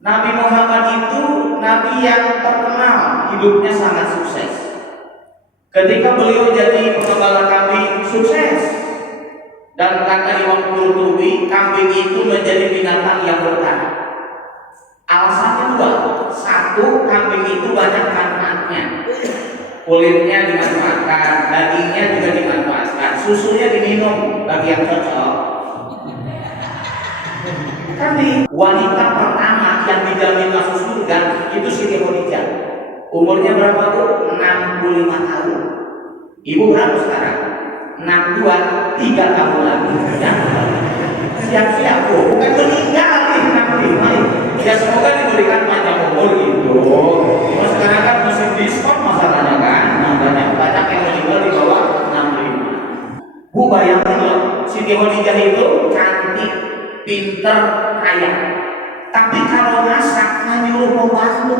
Nabi Muhammad itu nabi yang terkenal, hidupnya sangat sukses. Ketika beliau jadi penggembala kambing, sukses. Dan kata Imam Qurtubi, kambing itu menjadi binatang yang berkah. Alasannya dua. Satu, kambing itu banyak manfaatnya. Kulitnya dimanfaatkan, dagingnya juga dimanfaatkan, susunya diminum bagi yang cocok. Kambing wanita pertama yang dijamin masuk surga itu Siti Khadijah. Umurnya berapa tuh? 65 tahun. Ibu berapa sekarang? 62, 3 tahun lagi. Ya. Siap-siap, bukan meninggal nanti. Ya semoga diberikan panjang umur gitu. Sekarang kan musim diskon masalahnya kan. Nah, banyak yang meninggal di bawah 65. Bu bayangkan loh, Siti Khadijah itu cantik, pinter, kaya. Tapi kalau masak nyuruh pembantu,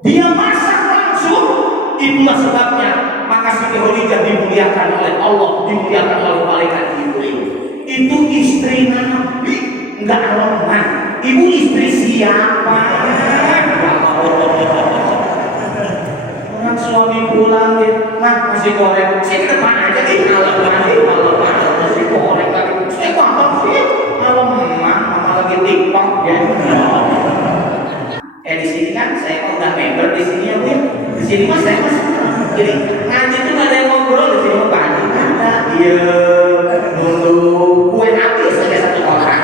dia masak langsung. Itulah sebabnya maka Siti Khadijah dimuliakan oleh Allah, dimuliakan oleh malaikat Jibril. Itu istri Nabi, enggak lemah. Ibu istri siapa? Orang suami pulang dia, mah masih goreng. Saya ke depan aja nih, malam masih goreng lagi. Saya gampang sih, malam mama lagi TikTok ya. Di sini kan saya udah member di sini ya Bu ya. Di sini mas saya mas. Jadi ngaji itu nggak ada yang ngobrol di sini pagi ada. Iya nunggu kue habis saja satu orang.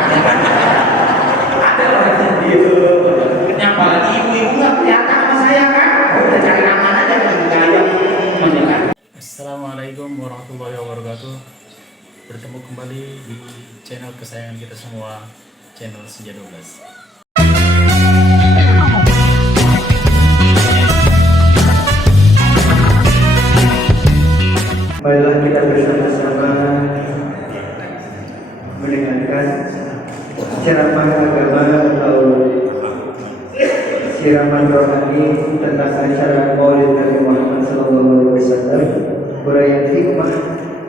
Ada orang dia. Nyapa lagi ibu-ibu nggak kelihatan sama saya kan? Udah cari aman aja kan gayam menjelaskan. Assalamualaikum warahmatullahi wabarakatuh. Bertemu kembali di channel kesayangan kita semua, channel Senja 12. Marilah kita bersama-sama mendengarkan ceramah agama atau siraman rohani tentang acara Maulid Nabi Muhammad SAW, uraian hikmah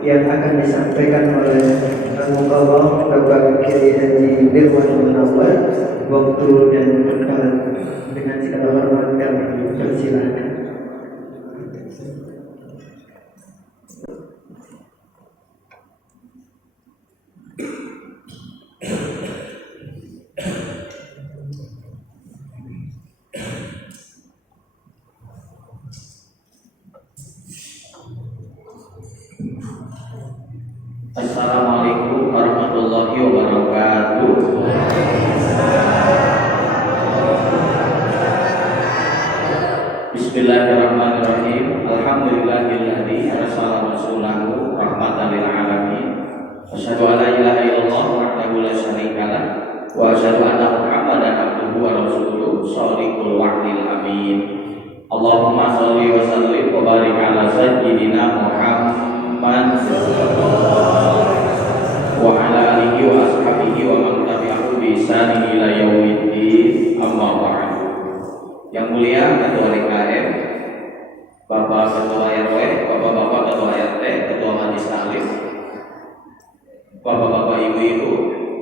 yang akan disampaikan oleh Al-Muqawwam Bapak Kiai Haji Dirwan Munawwar. Waktu dan tempat dengan segala hormat kami persilakan. Assalamualaikum warahmatullahi wabarakatuh. Bismillahirrahmanirrahim. Alhamdulillahilladzi arsala rasulahu rahmatan lil alamin. Asyhadu an la ilaha illallah wahdahu la syarikalah wa asyhadu anna Muhammadan abduhu wa rasuluhu shadiqul wa'dil amin. Allahumma shalli wa sallim wa barik ala sayyidina Muhammad wa ala alihi wa ashabihi wa man tabi'ahu bi ihsan ila yaumiddin. Amma ba'du. Yang mulia Ketua DKM, Bapak Ketua RW, Bapak-bapak Ketua RT, Ketua Majelis Taklim, Bapak-bapak Ibu-ibu,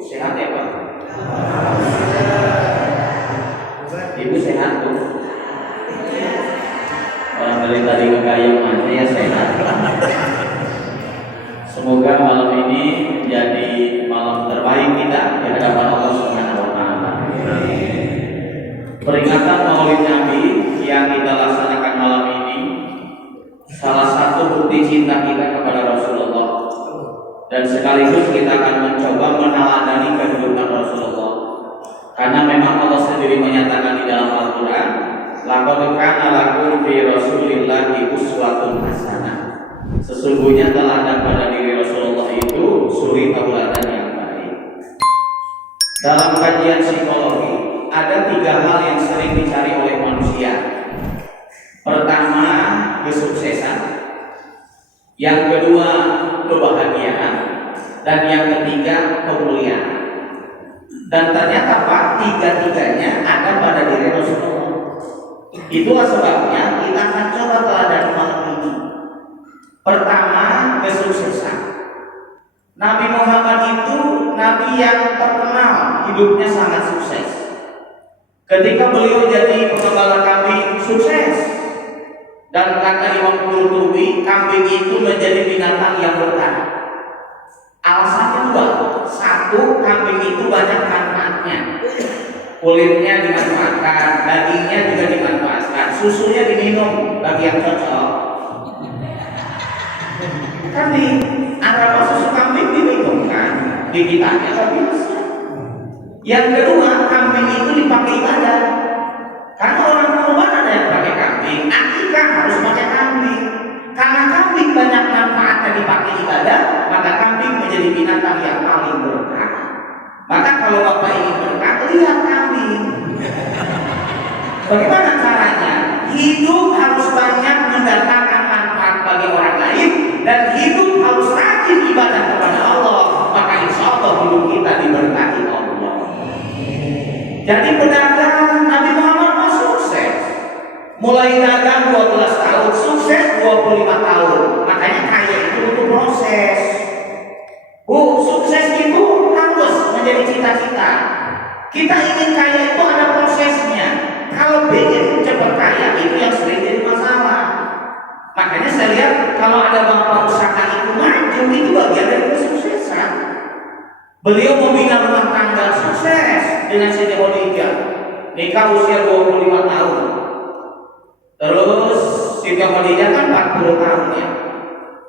sehat ya Pak? Ibu sehat Bu? Orang dari tadi ngegayung aja ya sehat. Semoga malam ini menjadi malam terbaik kita di hadapan Allah Subhanahu wa taala. Peringatan Maulid Nabi yang kita laksanakan malam ini salah satu bukti cinta kita kepada Rasulullah, dan sekaligus kita akan mencoba meneladani kehidupan Rasulullah, karena memang Allah sendiri menyatakan di dalam Al-Quran, laqad kana lakum fi Rasulillahi uswatun hasanah. Sesungguhnya teladan pada diri Rasulullah itu suri tauladan yang baik. Dalam kajian psikologi ada 3 hal yang sering dicari oleh manusia. Pertama, kesuksesan. Yang kedua, kebahagiaan. Dan yang ketiga, kemuliaan. Dan ternyata Pak, 3-tiganya ada pada diri Rasulullah. Itulah sebabnya kita akan coba teladani malam ini. Pertama, kesuksesan. Nabi Muhammad itu nabi yang terkenal, hidupnya sangat sukses. Ketika beliau jadi pengembala kambing sukses, dan kata Imam Qurtubi, kambing itu menjadi binatang yang berkah. Alasannya dua. Satu, kambing itu banyak manfaatnya. Kulitnya dimanfaatkan, dagingnya juga dimanfaatkan, susunya diminum bagi yang cocok. Kan di Arab susu kambing diminum kan, di kitanya kan biasa. Yang kedua, kambing itu dipakai ibadah. Karena orang kurban ada yang pakai kambing, akikah harus pakai kambing. Karena kambing banyak manfaatnya dipakai ibadah, maka kambing menjadi binatang yang paling berkah. Maka kalau Bapak ingin berkah, lihat kambing. Bagaimana caranya? Hidup harus banyak mendatangkan manfaat bagi orang lain, dan hidup harus rajin ibadah kepada Allah. Maka insya Allah hidup kita diberkati Allah. Jadi pedagang Nabi Muhammad mah sukses. Mulai dagang 12 tahun, sukses 25 tahun. Makanya kaya itu butuh proses. Bu, sukses itu harus menjadi cita-cita. Kita ingin kaya itu ada prosesnya. Kalau ingin cepat kaya itu yang sering jadi masalah. Makanya saya lihat kalau ada bapak usaha itu maju, itu bagian dari kesuksesan. Beliau membina rumah tangga sukses dengan Siti Khadijah. Nikah usia 25 tahun. Terus Siti Khadijah kan 40 tahun ya.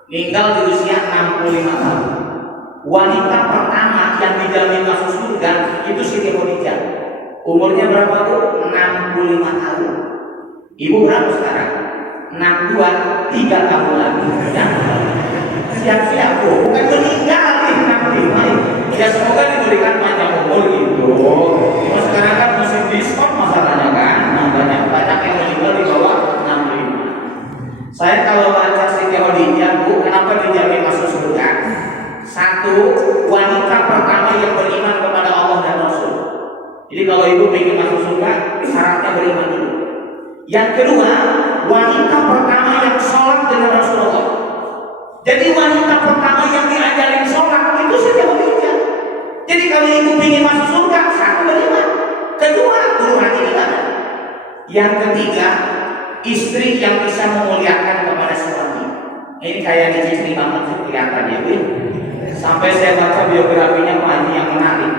Meninggal di usia 65 tahun. Wanita pertama yang dijamin masuk surga itu Siti Khadijah. Umurnya berapa tuh? 65 tahun. Ibu berapa sekarang? 62, 3 tahun lagi. Siap-siap bu, bukan meninggal nih 65. Ya semoga diberikan panjang umur gitu. Cuma sekarang kan musim diskon masalahnya kan. Banyak yang meninggal di bawah 65. Saya kalau baca Siti Khadijah bu, kenapa dijamin masuk surga? Satu, wanita pertama yang beriman kepada Allah dan Rasul. Jadi kalau ibu ingin masuk surga, syaratnya beriman dulu. Yang kedua, wanita pertama yang sholat dengan Rasulullah. Jadi wanita pertama yang diajarin sholat itu Siti Khadijah. Jadi kalau ibu ingin masuk surga, satu beriman. Kedua, guru rajin ibadah. Yang ketiga, istri yang bisa memuliakan kepada suami. Ini kayak di istri banget sih kelihatan ya bu. Sampai saya baca biografinya Pak Haji yang menarik.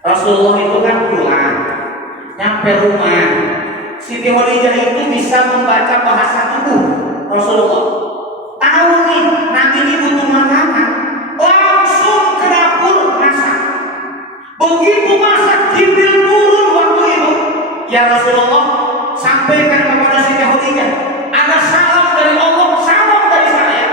Rasulullah itu kan pulang, nyampe rumah, Siti Khadijah itu bisa membaca bahasa tubuh Rasulullah. Tahu nih, nanti ini butuh makanan, langsung ke dapur masak. Begitu masak, Jibril turun waktu itu. Ya Rasulullah, sampaikan kepada Siti Khadijah, ada salam dari Allah, salam dari saya.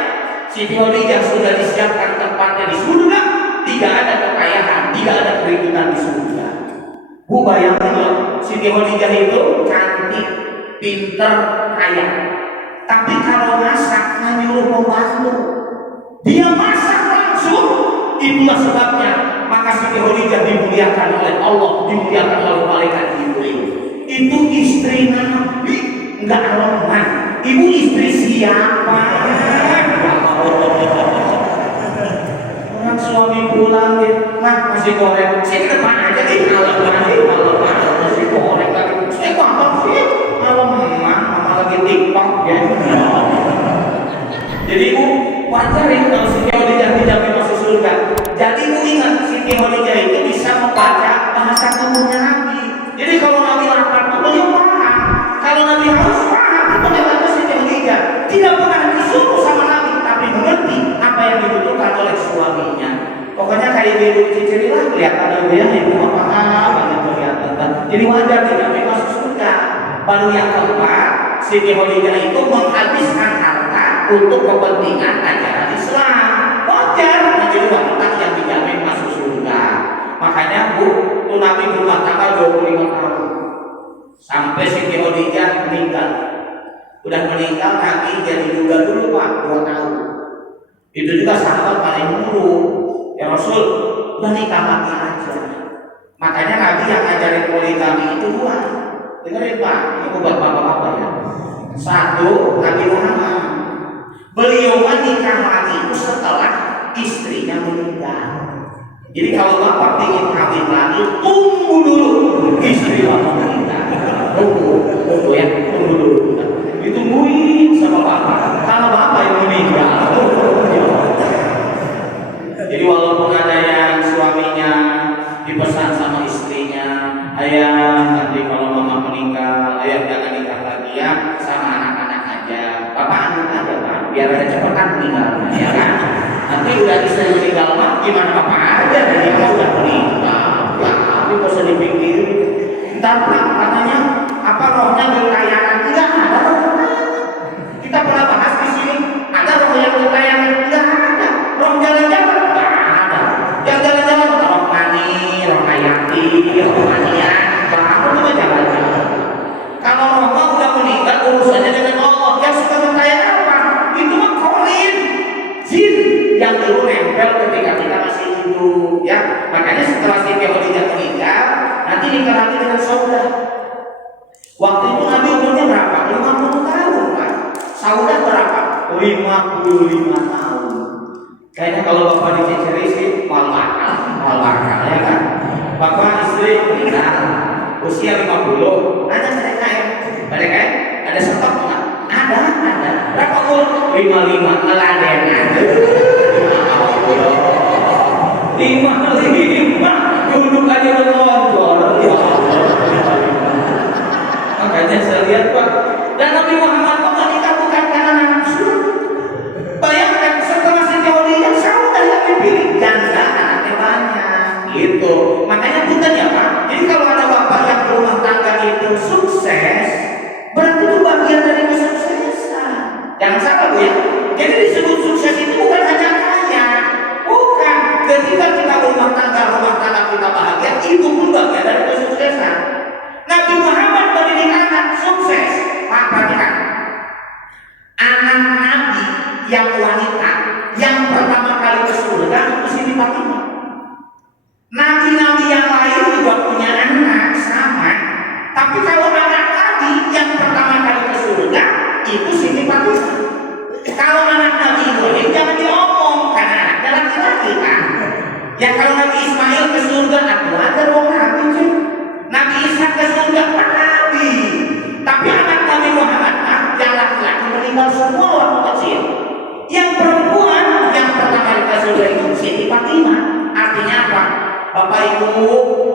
Siti Khadijah sudah disiapkan tempatnya di surga, tidak ada kekayaan, tidak ada keributan di surga. Bu bayangkan loh, Siti Khadijah itu cantik, pinter, kaya. Tapi kalau masak nyuruh pembantu, dia masak langsung. Itulah sebabnya maka Siti Khadijah dimuliakan oleh Allah, dimuliakan oleh malaikat Jibril. Itu istri Nabi, enggak lemah. Ibu istri siapa? Orang suami pulang deh, mah masih goreng. Saya ke depan aja deh, malam masih goreng lagi. Saya gampang sih, malam mama lagi TikTok ya. Jadi ibu wajar ya kalau Siti Khadijah dijamin masuk surga. Jadi ibu ingat Siti Khadijah itu bisa membaca bahasa tubuhnya Nabi. Jadi kalau Nabi lapar itu beliau paham. Kalau Nabi harus paham itu lewat Siti Khadijah. Tidak pernah disuruh sama Nabi, tapi mengerti apa yang dibutuhkan oleh suaminya. Pokoknya kayak ibu ciciri lah, kelihatan dia ibu paham banyak kelihatan. Jadi wajar dijamin masuk surga. Baru yang keempat, Siti Khadijah itu menghabiskan harta untuk kepentingan ajaran Islam. Wajar menjadi wanita yang dijamin masuk surga. Makanya bu, itu Nabi berumah tangga 25 tahun sampai Siti Khadijah meninggal. Udah meninggal Nabi jadi duda dulu pak 2 tahun. Itu juga sahabat paling dulu. Ya Rasul, udah nikah lagi aja. Makanya Nabi yang ngajarin poligami itu 2. Dengerin pak, ini buat bapak-bapak ya. 1, Nabi Muhammad. Beliau menikah lagi itu setelah istrinya meninggal. Jadi kalau bapak ingin kawin lagi, tunggu dulu istri bapak menikah. Tunggu ya, tunggu dulu. Ditungguin sama bapak. Kalau bapak yang meninggal. Jadi walaupun ada yang suaminya dipesan sama istrinya, ayah nanti kalau mama menikah, ayah jangan nikah lagi ya, sama anak-anak aja. Bapak anak aja pak, biar ada cepetan meninggalnya, ya kan? Nanti udah istri meninggal mah, gimana bapak aja? Jadi kamu udah meninggal, ya tapi kok usah dipikir. Ntar pak katanya apa rohnya bertayangan? Enggak ada roh bertayangan. Kita pernah bahas di sini, ada roh yang bertayangan? Enggak ada. Roh jalan-jalan? Enggak ada. Yang jalan-jalan roh mani, roh hayati, roh manian, baru juga jalan-jalan. Kalau roh mah udah meninggal urusannya dengan Allah. Yang suka bertayangan apa? Itu mah korin, jin yang dulu nempel ketika kita masih hidup, ya. Makanya setelah si Khadijah meninggal, nanti nikah lagi dengan Saudah. Waktu itu Nabi umurnya berapa? 50 tahun kan? Saudah berapa? 55 tahun. Kayaknya kalau bapak diciciri sih mal bakal ya kan? Bapak istri meninggal usia 50. Ada mereka ya? Ada stok nggak? Ada. Berapa umur? 55 ngeladenan. 55 duduk aja udah nonton. Makanya saya lihat pak, dan Nabi Muhammad menikah bukan karena nafsu. Bayangkan setelah si Khadijah Saudah yang dipilih janda anaknya banyak gitu. Makanya bukan ya pak. Jadi kalau ada bapak yang rumah tangga itu sukses, berarti itu bagian dari kesuksesan. Jangan salah bu ya. Jadi disebut sukses itu bukan hanya kaya, bukan. Ketika kita rumah tangga kita bahagia, itu pun bagian dari kesuksesan. Nabi Muhammad mendidik anak sukses. Pak perhatikan, anak Nabi yang wanita yang pertama kali ke surga itu Siti Fatimah. Nabi-nabi yang lain juga punya anak sama, tapi kalau anak Nabi yang pertama kali ke surga itu Siti Fatimah. Kalau anak Nabi Ibrahim jangan diomong karena anaknya laki-laki kan. Ya kalau Nabi Ismail ke surga, aku ada dong Nabi cuy. Nabi Isa ke surga, Nabi. Tapi anak Nabi Muhammad yang laki-laki meninggal semua waktu kecil. Yang perempuan yang pertama kali ke surga itu Siti Fatimah. Artinya apa? Bapak Ibu,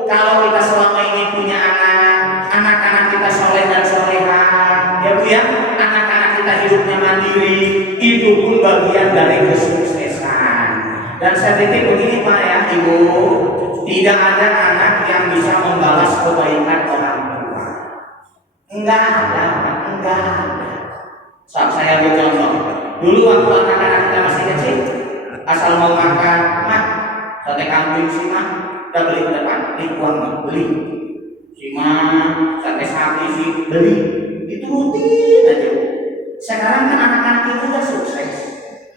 kalau kita selama ini punya anak-anak kita soleh dan soleha, ya Bu ya, anak-anak kita hidupnya mandiri, itu pun bagian dari kesuksesan. Dan saya titip begini Pak ya Ibu, tidak ada anak yang bisa membalas kebaikan orang tua. Enggak ada. Saat saya ambil contoh, dulu waktu anak-anak kita masih kecil, asal mau makan, mak, sate kambing sih mak, udah beli ke depan, uang mak, beli. Si mak, sate sapi sih, beli. Itu rutin aja. Sekarang kan anak-anak itu udah sukses,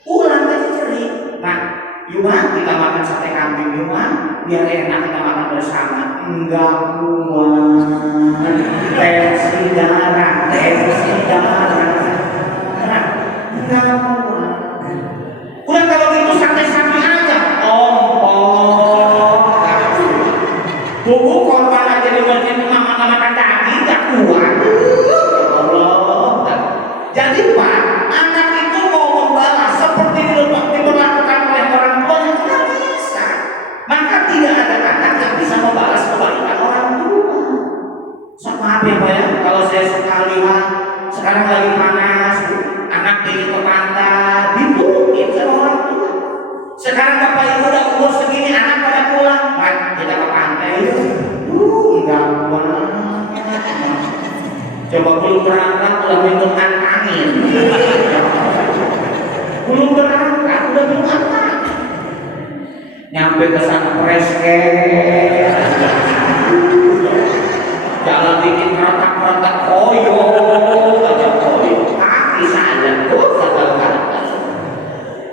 pulang ke ciceri, mak, yuk mak, kita makan sate kambing yuk mak, biar enak kita makan bersama. Enggak kuat, tensi darah, enggak kuat. Udah kalau gitu sate sapi aja, buku korban aja di masjid makan daging, enggak kuat. Allah. Jadi Pak, anak itu mau membalas seperti diperlakukan oleh orang tua yang tidak bisa. Maka tidak ada anak yang bisa membalas kebaikan orang tua. Maaf ya Pak ya, kalau saya suka lihat sekarang lagi panas, anak pergi ke pantai, diturutin sama orang tua. Sekarang Bapak Ibu udah umur segini, anak pada pulang, Pak, kita ke pantai yuk. Enggak kuat. Coba belum berangkat udah minum angin. Belum berangkat udah minum angin. Nyampe ke sana preske. Jalan dikit keretak koyo. Kaki saja kata.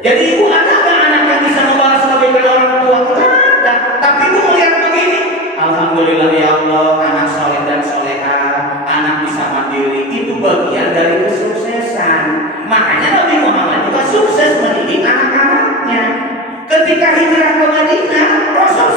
Jadi ibu ada nggak anak yang bisa membalas kebaikan orang tua? Ada. Tapi ibu melihat begini. Alhamdulillah ya Allah, anak soleh dan soleha, anak bisa mandiri, itu bagian dari kesuksesan. Makanya Nabi Muhammad juga sukses mendidik anak-anaknya. Ketika hijrah ke Madinah, Rasul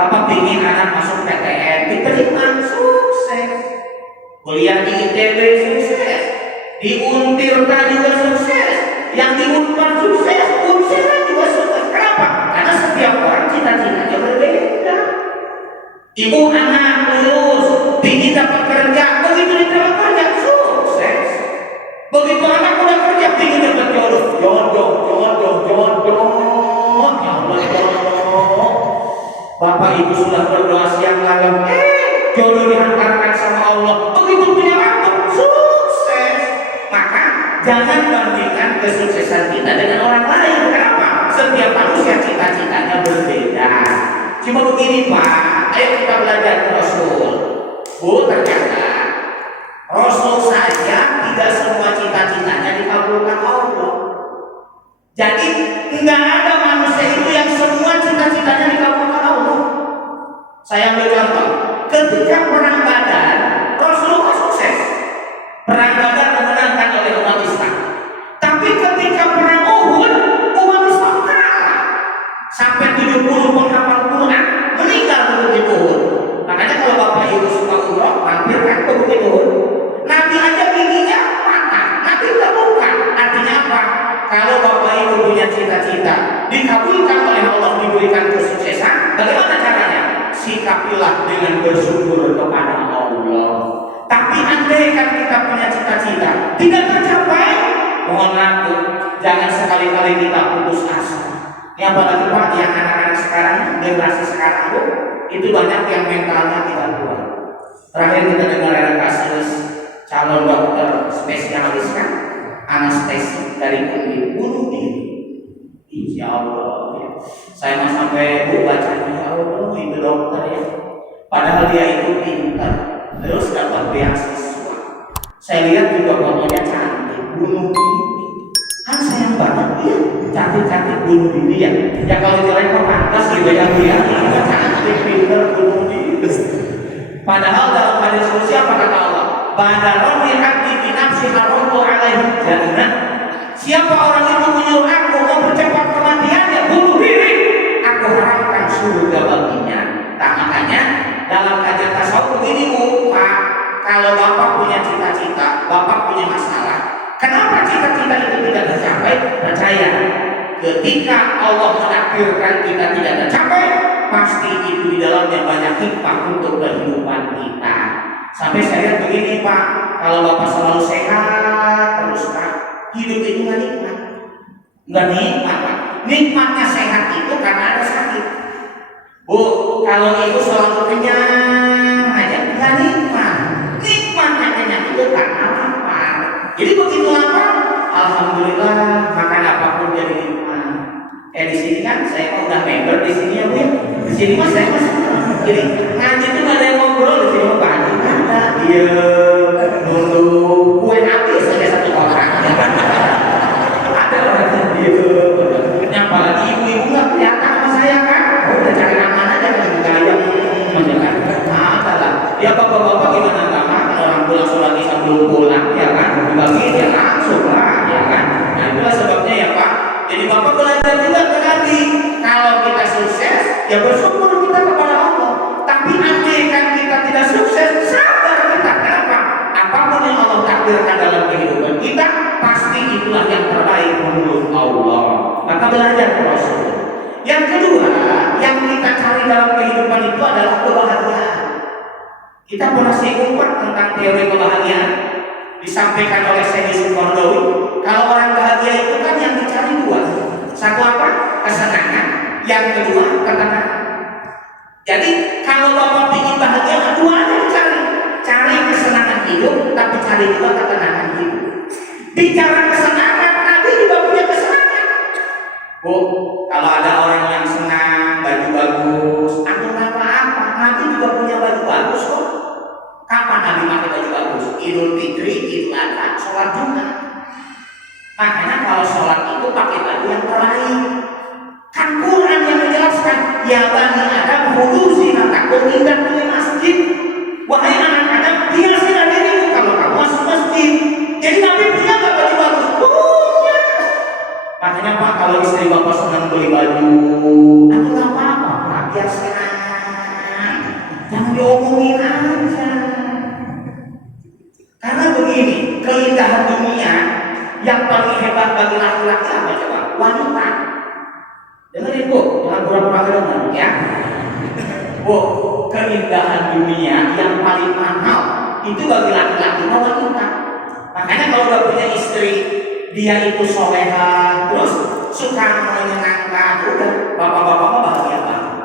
Bapak ingin anak masuk PTN, diterima, sukses. Kuliah di ITB sukses, di Untirta juga sukses, yang di Unpad sukses, Unsera juga sukses. Kenapa? Karena setiap orang cita-citanya berbeda. Ibu anak lulus, ingin dapat kerja, begitu diterima kerja, sukses. Begitu anak udah kerja, ingin dapat jodoh. Ya Allah, jodoh. Bapak ibu sudah berdoa siang malam, jodoh dihantarkan sama Allah. Begitu punya waktu, sukses. Maka jangan bandingkan kesuksesan kita dengan orang lain. Kenapa? Setiap manusia cita-citanya berbeda. Cuma begini Pak, ayo kita belajar Rasul. Bu, ternyata Rasul saja tidak semua cita-citanya dikabulkan Allah. Jadi nggak ada manusia itu yang semua cita-citanya dikabulkan Allah. Saya ambil contoh, ketika perang Badar, Rasulullah sukses. Perang Badar memenangkan oleh umat Islam. Tapi ketika perang Uhud, umat Islam kalah. Sampai 70 penghafal Quran meninggal di Bukit Uhud. Makanya kalau Bapak Ibu suka umroh, mampirkan ke Bukit Uhud. Nabi aja giginya patah, Nabi tidak buka. Artinya apa? Kalau Bapak Ibu punya cita-cita dikabulkan oleh Allah, diberikan kesuksesan, bagaimana caranya? Sikapilah dengan bersyukur kepada Allah. Tapi andaikan kita punya cita-cita tidak tercapai, mohon maaf, jangan sekali-kali kita putus asa. Ini apalagi Pak, yang anak-anak sekarang, generasi sekarang Bu, itu banyak yang mentalnya tidak kuat. Terakhir kita dengar ada kasus calon dokter spesialis kan, anestesi dari Undip bunuh diri. Insya Allah ya. Saya mau sampai bacanya, ya Allah itu dokter ya. Padahal dia itu pintar, terus dapat beasiswa. Saya lihat juga fotonya cantik, bunuh diri. Kan sayang banget ya, cantik-cantik bunuh diri ya. Ya kalau jelek kok pantas gitu ya dia. Cantik, pintar, bunuh diri. Padahal dalam hadis kursi apa kata Allah? Badarun li abdi bi nafsi haramtu alaihi jannah. Siapa orang itu menyuruh aku mau percepat kematiannya, bunuh diri, aku haramkan surga baginya. Nah makanya dalam kajian tasawuf begini Bu, Pak, kalau Bapak punya cita-cita, Bapak punya masalah, kenapa cita-cita itu tidak tercapai? Percaya, ketika Allah menakdirkan kita tidak tercapai, pasti itu di dalamnya banyak hikmah untuk kehidupan kita. Sampai saya lihat begini Pak, kalau Bapak selalu sehat terus Pak, hidup itu nggak nikmat. Nggak nikmat Pak. Nikmatnya sehat itu karena ada sakit. Bu, kalau ibu selalu kenyang aja nggak nikmat. Nikmatnya kenyang itu karena lapar. Jadi begitu lapar, alhamdulillah makan apapun jadi nikmat. Di sini kan saya udah member di sini ya Bu ya. Di sini mas saya mas. Jadi ngaji itu nggak ada yang ngobrol di sini Pak. Iya, nunggu kue habis saja satu orang. Ada orang dia, nyapa lagi ibu-ibu nggak kelihatan sama saya kan? Udah cari aman aja kan gayam, menjelaskan. Ada lah. Ya bapak-bapak gimana nggak makan orang pulang sholat isya belum pulang ya kan? Dibagi dia langsung lah ya kan? Nah itulah sebabnya ya Pak. Jadi bapak belajar juga tadi kalau kita sukses ya bersyukur kita kepada Allah. Tapi andaikan kita tidak sukses, sabar kita. Kenapa? Apapun yang Allah takdirkan dalam kehidupan kita, pasti itulah yang terbaik menurut Allah. Maka belajar Rasul. Yang kedua, yang kita cari dalam kehidupan itu adalah kebahagiaan. Kita pernah singgung tentang teori kebahagiaan, disampaikan oleh Syekh Yusuf Qaradawi. Kalau orang bahagia itu kan yang dicari dua. Satu apa? Kesenangan. Yang kedua, ketenangan. Jadi kalau Bapak ingin bahagia, dua aja dicari. Cari kesenangan hidup, tapi cari juga ketenangan hidup. Bicara kesenangan, Nabi juga punya kesenangan. Bu, kalau ada orang yang senang, baju bagus, aku nggak apa-apa. Nabi juga punya baju bagus kok. Kapan Nabi pakai baju bagus? Idul Fitri, Idul Adha, sholat Jumat. Makanya kalau sholat itu pakai baju yang terbaik. Kan Quran yang menjelaskan, ya Bani Adam khudu zinatakum inda kulli masjid. Wahai anak Adam, hiasilah dirimu kalau kamu masuk masjid. Jadi Nabi punya nggak baju bagus? Punya. Makanya Pak, kalau istri Bapak senang beli baju, aku nggak apa-apa Pak, biar senang. diomongin aja. Karena begini, keindahan dunia yang paling hebat bagi laki-laki apa coba? Wanita. Dengerin Bu, jangan pura-pura dengar ya. Bu, keindahan dunia yang paling mahal itu bagi laki-laki wanita. Makanya kalau udah punya istri, dia itu soleha, terus suka menyenangkan, udah bapak-bapak mah bahagia banget.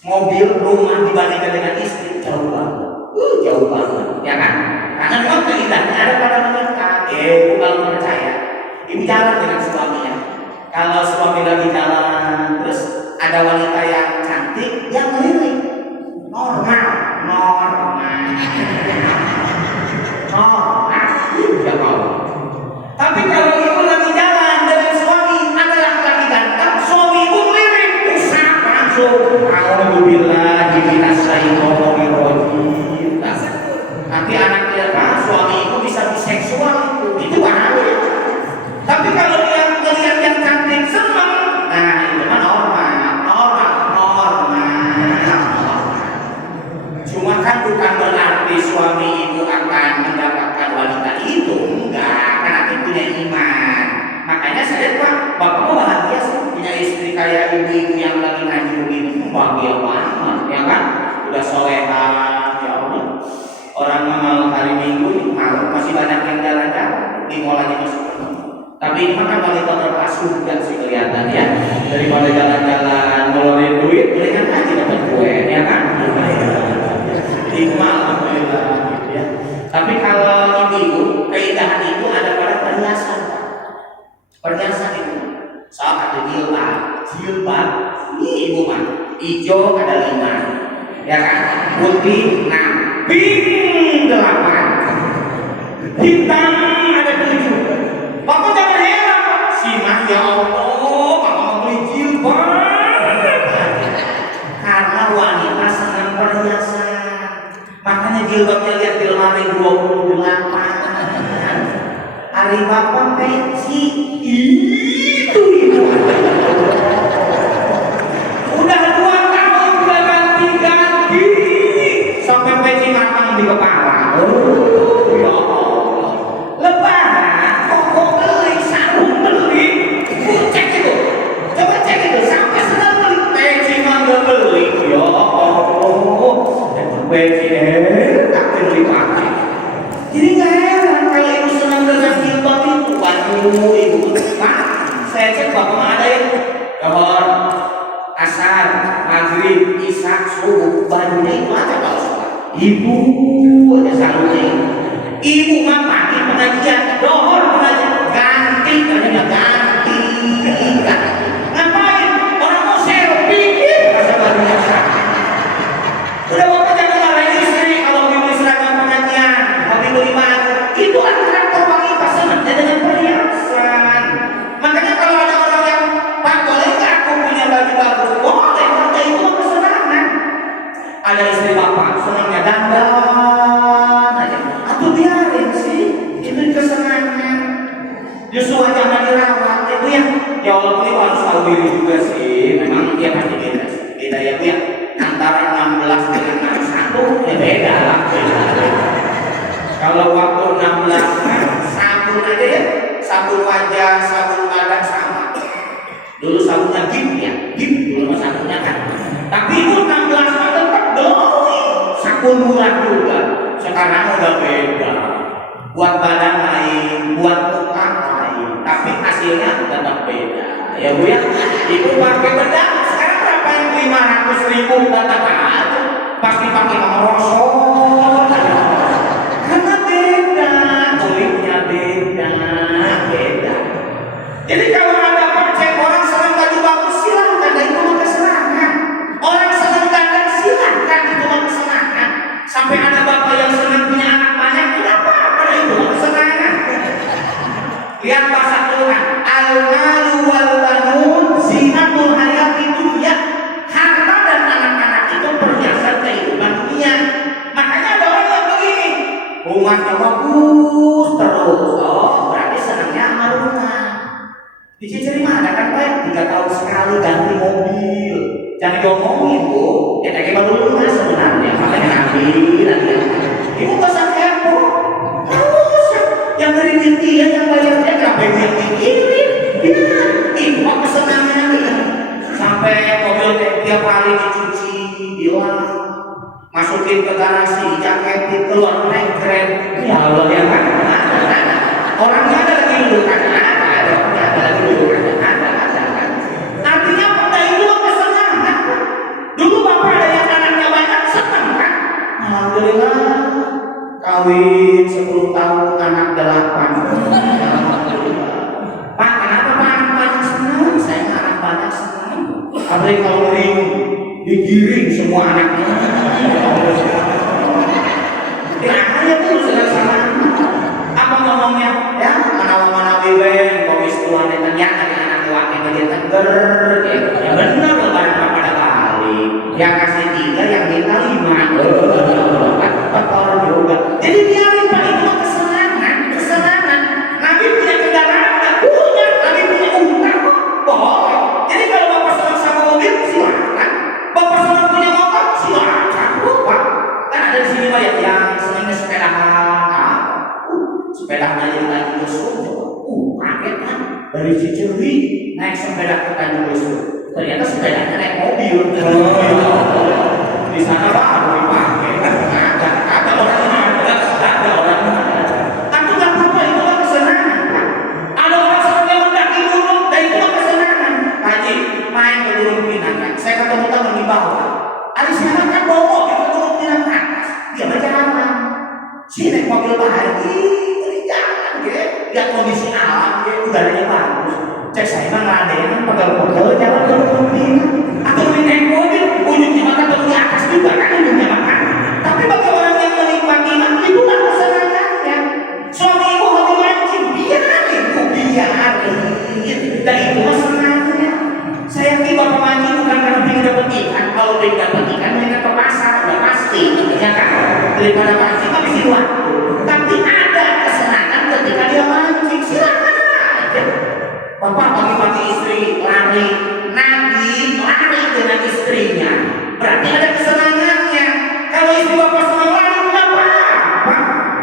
Mobil, rumah dibandingkan dengan istri jauh banget, jauh banget, ya kan? Karena memang keindahannya ada pada wanita. Kalau percaya, ibu jalan dengan suaminya. Kalau suami lagi jalan, terus ada wanita yang cantik, yang melirik, normal, ya mau. Tapi kalau ibu lagi jalan dengan suami, ada laki-laki ganteng, suami ibu melirik, usah langsung. Alhamdulillah, nanti anaknya suami ibu bisa biseksual, itu bahaya. Tapi kalau dia melihat yang cantik senang, nah itu mah normal. Cuma kan bukan berarti suami itu akan mendapatkan wanita itu, enggak, karena itu punya iman. Makanya saya Pak, bapak mau bahagia sih punya istri kayak ibu-ibu yang lagi ngaji begini, bahagia banget, ya kan? Udah soleha, ya Allah. Orang malam hari Minggu malam masih banyak yang jalan-jalan, di mall aja masih penuh. Tapi ini kan wanita terpaksa juga sih kelihatan ya. Daripada jalan-jalan ngeluarin duit, mendingan aja dapat kue, ya kan? Hikmah alhamdulillah gitu ya. Tapi kalau ibu, keindahan itu ada pada perhiasan. Perhiasan itu soal ada jilbab, ini ibu mah hijau ada 5, ya kan? Putih 6, pink 8, hitam ada 7. Bapak jangan heran, simak ya Allah, bapak mau beli jilbab. Karena wanita senang perhiasan. Makanya jilbabnya lihat di lemari 28. Hari bapak peci itu. Udah 2 tahun udah ganti sampai peci matang di kepala. Ya Allah. Lebaran kok beli sarung beli. Cek itu. Coba cek itu sampai senang beli peci mah nggak beli. Ya Allah. Peci tak beli pakai. Jadi nggak heran kalau ibu senang dengan jilbab itu. Waduh ibu Pak, saya cek bapak ada yang Johor, asar, maghrib, isya, subuh, bajunya itu aja kalau suka. Ibu aja sarungnya. Ibu mah pagi pengajian, Johor pengajian, ganti katanya ganti. Ngapain? Orang mau selfie, rasa bajunya sama. Udah bapak jangan marahin istri kalau beli seragam pengajian, hobi beli baju. Itu antara wanita senangnya dengan perhiasan. Makanya kalau ada orang yang Pak boleh nggak aku punya baju bagus? Boleh, maka itu kesenangan. Ada istri bapak senangnya dandan aja. Atau biarin sih, itu kesenangan. Justru jangan dirawat, itu ya walaupun itu harus tahu diri juga sih. Memang dia pasti beda ya Bu ya. Antara 16 dengan 61 ya beda lah. Kalau waktu 16 kan sabun aja ya, sabun wajah, sabun badan sama. Dulu sabunnya Gip dulu sabunnya kan. Tapi itu 16 mah tetap glowing, sabun murah juga. Sekarang udah beda. Buat badan lain, buat muka lain, tapi hasilnya tetap beda. Ya Bu ya, itu pakai bedak sekarang berapa yang 500.000 tetap aja. Pasti pakai merosot. Karena beda, kulitnya beda. Jadi kalau ada percek orang senang baju bagus silahkan, itu mah kesenangan. Orang senang dandan silahkan, itu mah kesenangan. Sampai ada bapak yang senang punya anak banyak, tidak apa-apa, itu mah kesenangan. Lihat bahasa Tuhan, al-malu wal banun zinatul hayati dunya. Harta dan anak-anak itu perhiasan kehidupan dunia. Makanya ada orang yang begini, rumahnya bagus terus, oh berarti senangnya sama rumah. Di Ciceri mah ada kan Pak, 3 tahun sekali ganti mobil. Jangan diomongin Bu, ya kayak baru rumah sebenarnya. Makanya masukin ke garasi, jaket keluar naik keren. Ya Allah ya kan? Orangnya ada lagi duduk ada lagi duduk ada. Artinya pada itu kesenangan. Dulu bapak ada yang anaknya banyak senang kan? Alhamdulillah kawin 10 tahun anak 8. Pak kenapa pak anak banyak senang? Saya anak banyak senang. Apalagi kalau digiring semua anaknya. Akhirnya tuh sama apa ngomongnya ya mana beben komis tuan dan yang anak wakil aja teger ya benar loh barang pada kali yang kasih 3 yang minta 5 kotor juga jadi biarin pak itu kesenangan Nabi punya kendaraan nggak punya Nabi punya utang boleh jadi kalau bapak senang sama mobil silakan bapak senang punya motor silakan pak kan ada di sini pak ya yang senangnya sepedanya jadi lagi Yusuf kaget kan dari Cicerwi naik sepeda ke Tanjung Yusuf ternyata sepedanya naik mobil di sana baru dipakai ada orang aku nggak apa itu mah kesenangan ada orang sampai mendaki gunung dan itu mah kesenangan Haji main ke Gunung Pinang saya ketemu teman di bawah ada siapa kan bawa mobil ke Gunung Pinang atas dia berjalan si naik mobil bahagia lihat kondisi alam, udaranya bagus. Cek saya mah nggak ada yang pegel-pegel jalan ke mobil. Atau naik mobil, ujungnya maka turun di atas juga kan ujungnya maka. Tapi bagi orang yang menikmati itu nggak kesenangannya. Suami ibu hobi mancing, biarin. Dan itu mah senangnya. Saya yakin bapak mancing bukan karena ingin dapat ikan. Kalau ingin dapat ikan, mendingan ke pasar, udah pasti. Ya kan? Daripada mancing habis itu waktu. Tapi ada kesenangan ketika dia mancing, silakan aja. Bapak pagi-pagi istri lari, Nabi lari dengan istrinya. Berarti ada kesenangannya. Kalau istri bapak senang lari, nggak apa-apa.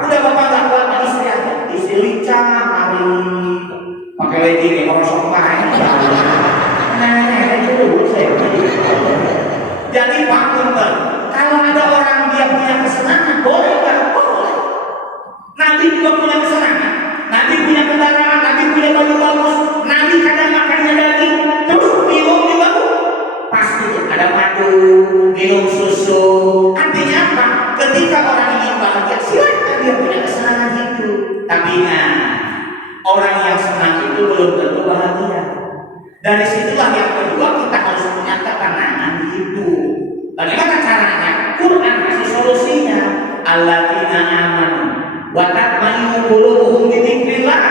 Udah bapak nggak kuat sama istri aja. Istri lincah, lari, pakai legging yang kosong main. Nah, itu dulu saya. Jadi Pak Kunter, kalau ada orang dia punya kesenangan, boleh nggak? Nabi juga punya kesenangan. Nabi punya kendaraan, Nabi punya baju bagus, Nabi kadang makannya daging, terus minum juga pas itu ada madu, minum susu. Artinya apa? Ketika orang ingin bahagia, silakan dia punya kesenangan itu. Tapi orang yang senang itu belum tentu bahagia. Dari situlah yang kedua kita harus punya ketenangan hidup. Bagaimana caranya? Quran kasih solusinya. Alladzina amanu wa tatma'innu qulubuhum bi dzikrillah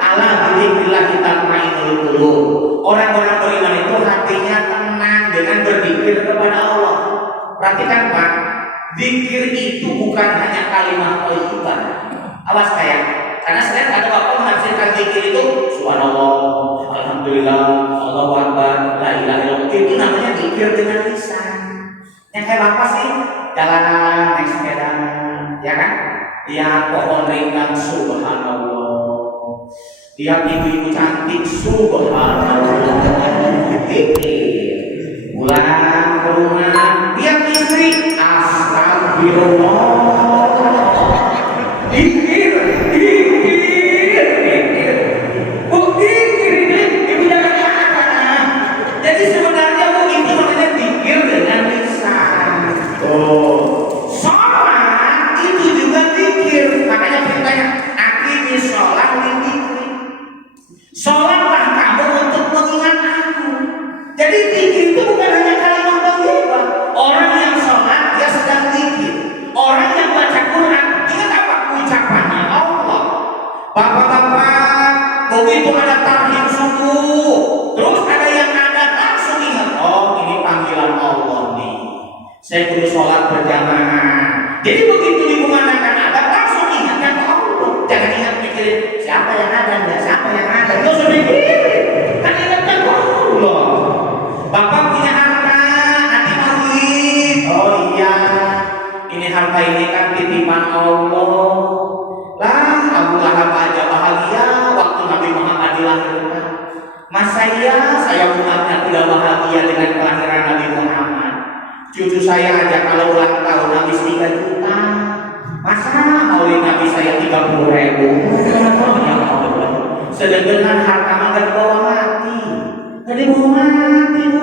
ala bi dzikrillah tatma'innul qulub. Orang-orang beriman itu hatinya tenang dengan berzikir kepada Allah. Perhatikan Pak, zikir itu bukan hanya kalimat thayyibah. Awas kayak karena selain ada bapak menafsirkan zikir itu subhanallah, alhamdulillah, Allahu akbar, la ilaha illallah. Itu namanya zikir dengan lisan. Yang kayak bapak sih jalan naik sepeda, ya kan? Lihat pohon rindang, subhanallah. Lihat ibu-ibu cantik, subhanallah. Pulang ke rumah, lihat istri, astagfirullah. Dikir. Bu, dikir ini, ibu jangan marah. Jadi sebenarnya bu itu namanya dikir dengan lisan. Sholat itu juga dikir. Makanya perintahnya aqimis sholat dikir. Sholatlah kamu untuk mengingat aku. Jadi dikir itu bukan hanya kalimat thayyibah. Orang yang sholat dia sedang dikir. Orang yang baca Quran ingat apa ucapannya Allah. Bapak-bapak, begitu ada tarhim suku, terus ada yang ada langsung ingat, oh ini panggilan Allah nih. Saya kudu sholat berjamaah. Jadi begitu dikumandangkan ada langsung ingatkan Allah. Jangan ingat mikirin siapa yang ada, siapa yang ada. Itu sudah mikirin. Kan ingatkan Allah. Bapak punya harta, nanti maulid. Oh iya, ini harta ini kan titipan Allah. Lah, Abu Lahab aja bahagia waktu Nabi Muhammad dilahirkan. Mas saya umatnya tidak bahagia dengan kelahiran Nabi Muhammad. Cucu saya aja kalau ulang tahun habis 3 juta. Masa maulid Nabi saya 30.000? Sedangkan harta mah gak dibawa mati. Gak dibawa mati, Bu.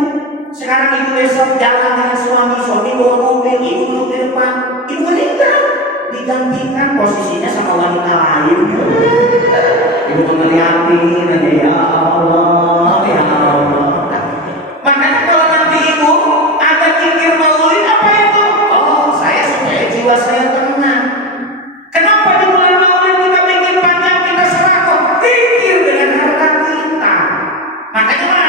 Sekarang ibu besok jalan dengan suami bawa mobil, ibu duduk di depan, ibu meninggal, digantikan posisinya sama wanita lain. Ibu ngeliatin aja, ya Allah, ya Allah. Makanya kalau nanti ibu ada mikir maulid apa itu? Oh, saya supaya jiwa saya tenang. Kenapa di bulan maulid kita bikin panjang, kita serakoh, pikir dengan harta kita. Makanya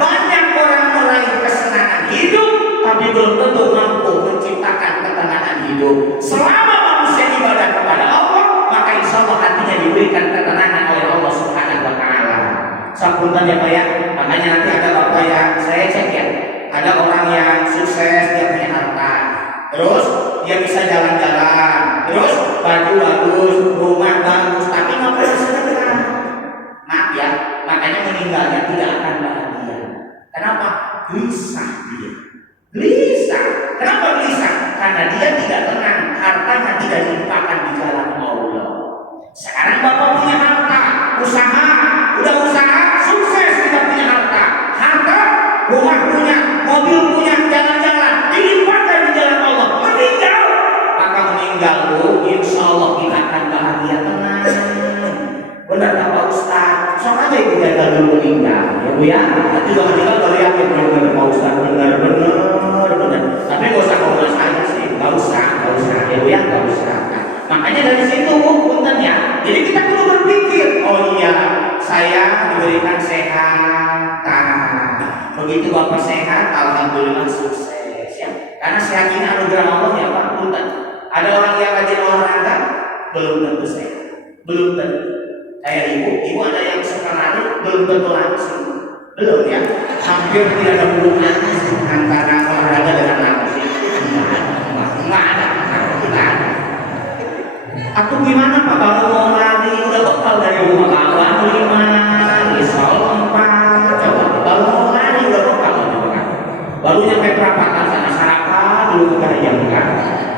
banyak orang meraih kesenangan hidup, tapi belum tentu mampu menciptakan ketenangan hidup. Selama manusia ibadah kepada Allah, maka insya Allah hatinya diberikan ketenangan oleh Allah Subhanahu Wa Taala. Sapunten ya Pak ya. Makanya nanti ada bapak yang saya cek ya, ada orang yang sukses, dia punya harta, terus dia bisa jalan-jalan, terus baju bagus, rumah bagus, tapi nggak pernah sedekah. Maaf ya, makanya meninggalnya tidak akan bahagia. Kenapa? Gelisah dia. Gelisah. Kenapa gelisah? Karena dia tidak tenang, hartanya tidak dilimpahkan di jalan Allah. Sekarang bapak punya harta, usaha, udah usaha, sukses, tidak punya harta. Harta, rumah punya, mobil punya, jalan-jalan, dilimpahkan di jalan Allah. Meninggal, maka meninggal Bu, insya Allah kita akan bahagia, tenang. Benar tak Pak Ustaz? Sok aja ibu jaga dulu meninggal, ya Bu ya. Nanti kalau meninggal baru yakin benar Pak Ustaz, benar. Tapi nggak usah ngomong saya sih, nggak usah, ya Bu ya, nggak usah. Makanya dari situ Bu, punten ya. Jadi kita perlu berpikir, oh iya, saya diberikan sehat. Begitu Bapak sehat, alhamdulillah sukses ya. Karena sehat ini anugerah Allah ya Pak, punten. Ada orang yang rajin olahraga, belum tentu sehat, belum tentu. Kayak ibu ada yang suka lari, belum tentu langsung, belum ya. Hampir tidak ada hubungan antara olahraga dengan langsung. Nggak ada. Aku gimana Pak, baru mau lari, udah bekal dari rumah kawan 5, risol 4, coba baru mau lari udah bekal. Baru nyampe perapatan sana sarapan dulu kebayang kan,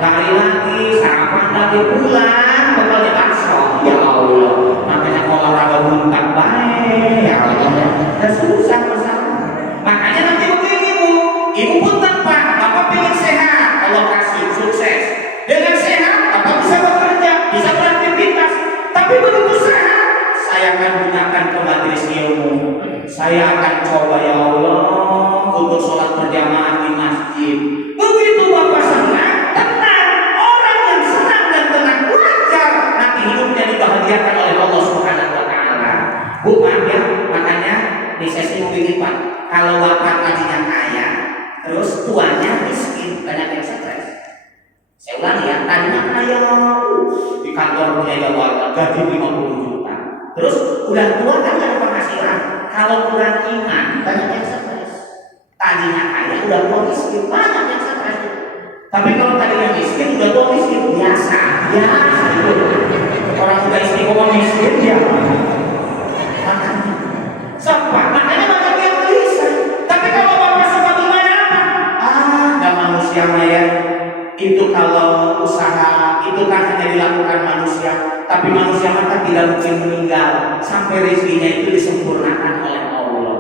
lari lagi, sarapan lagi, pulang bekalnya bakso. Ya Allah, makanya olahraga buntang baik ya Allah, dan susah masalah. Makanya nanti begini Bu, ibu pun tanpa Bapak pengen sehat, Allah kasih sukses. Dengan sehat Bapak bisa bekerja, bisa beraktivitas. Tapi begitu sehat, saya akan gunakan ke majelis ilmu. Saya akan coba ya Allah untuk sholat berjamaah di masjid. Begitu Bapak senang, tenang. Orang yang senang dan tenang wajar nanti hidupnya dibahagiakan oleh Allah Subhanahu Wa Taala. Bu maaf ya, makanya di sesi mobil Pak, kalau Bapak tadinya kaya, terus tuanya miskin, banyak yang stres. Saya ulangi ya, tadinya kaya, di kantor punya jabatan, gaji 50 juta. Terus udah tua kan ada penghasilan. Kalau kurang iman, banyak yang stres. Tadinya kaya, udah tua miskin, banyak yang stres. Tapi kalau tadinya miskin, udah tua miskin, biasa. Orang sudah istiqomah miskin, ya. Makanya banyak yang gelisah. Tapi kalau Bapak suka gimana apa? Gak manusia ya. Itu kalau usaha itu kan hanya dilakukan manusia, tapi manusia maka tidak mungkin meninggal sampai rezekinya itu disempurnakan oleh Allah.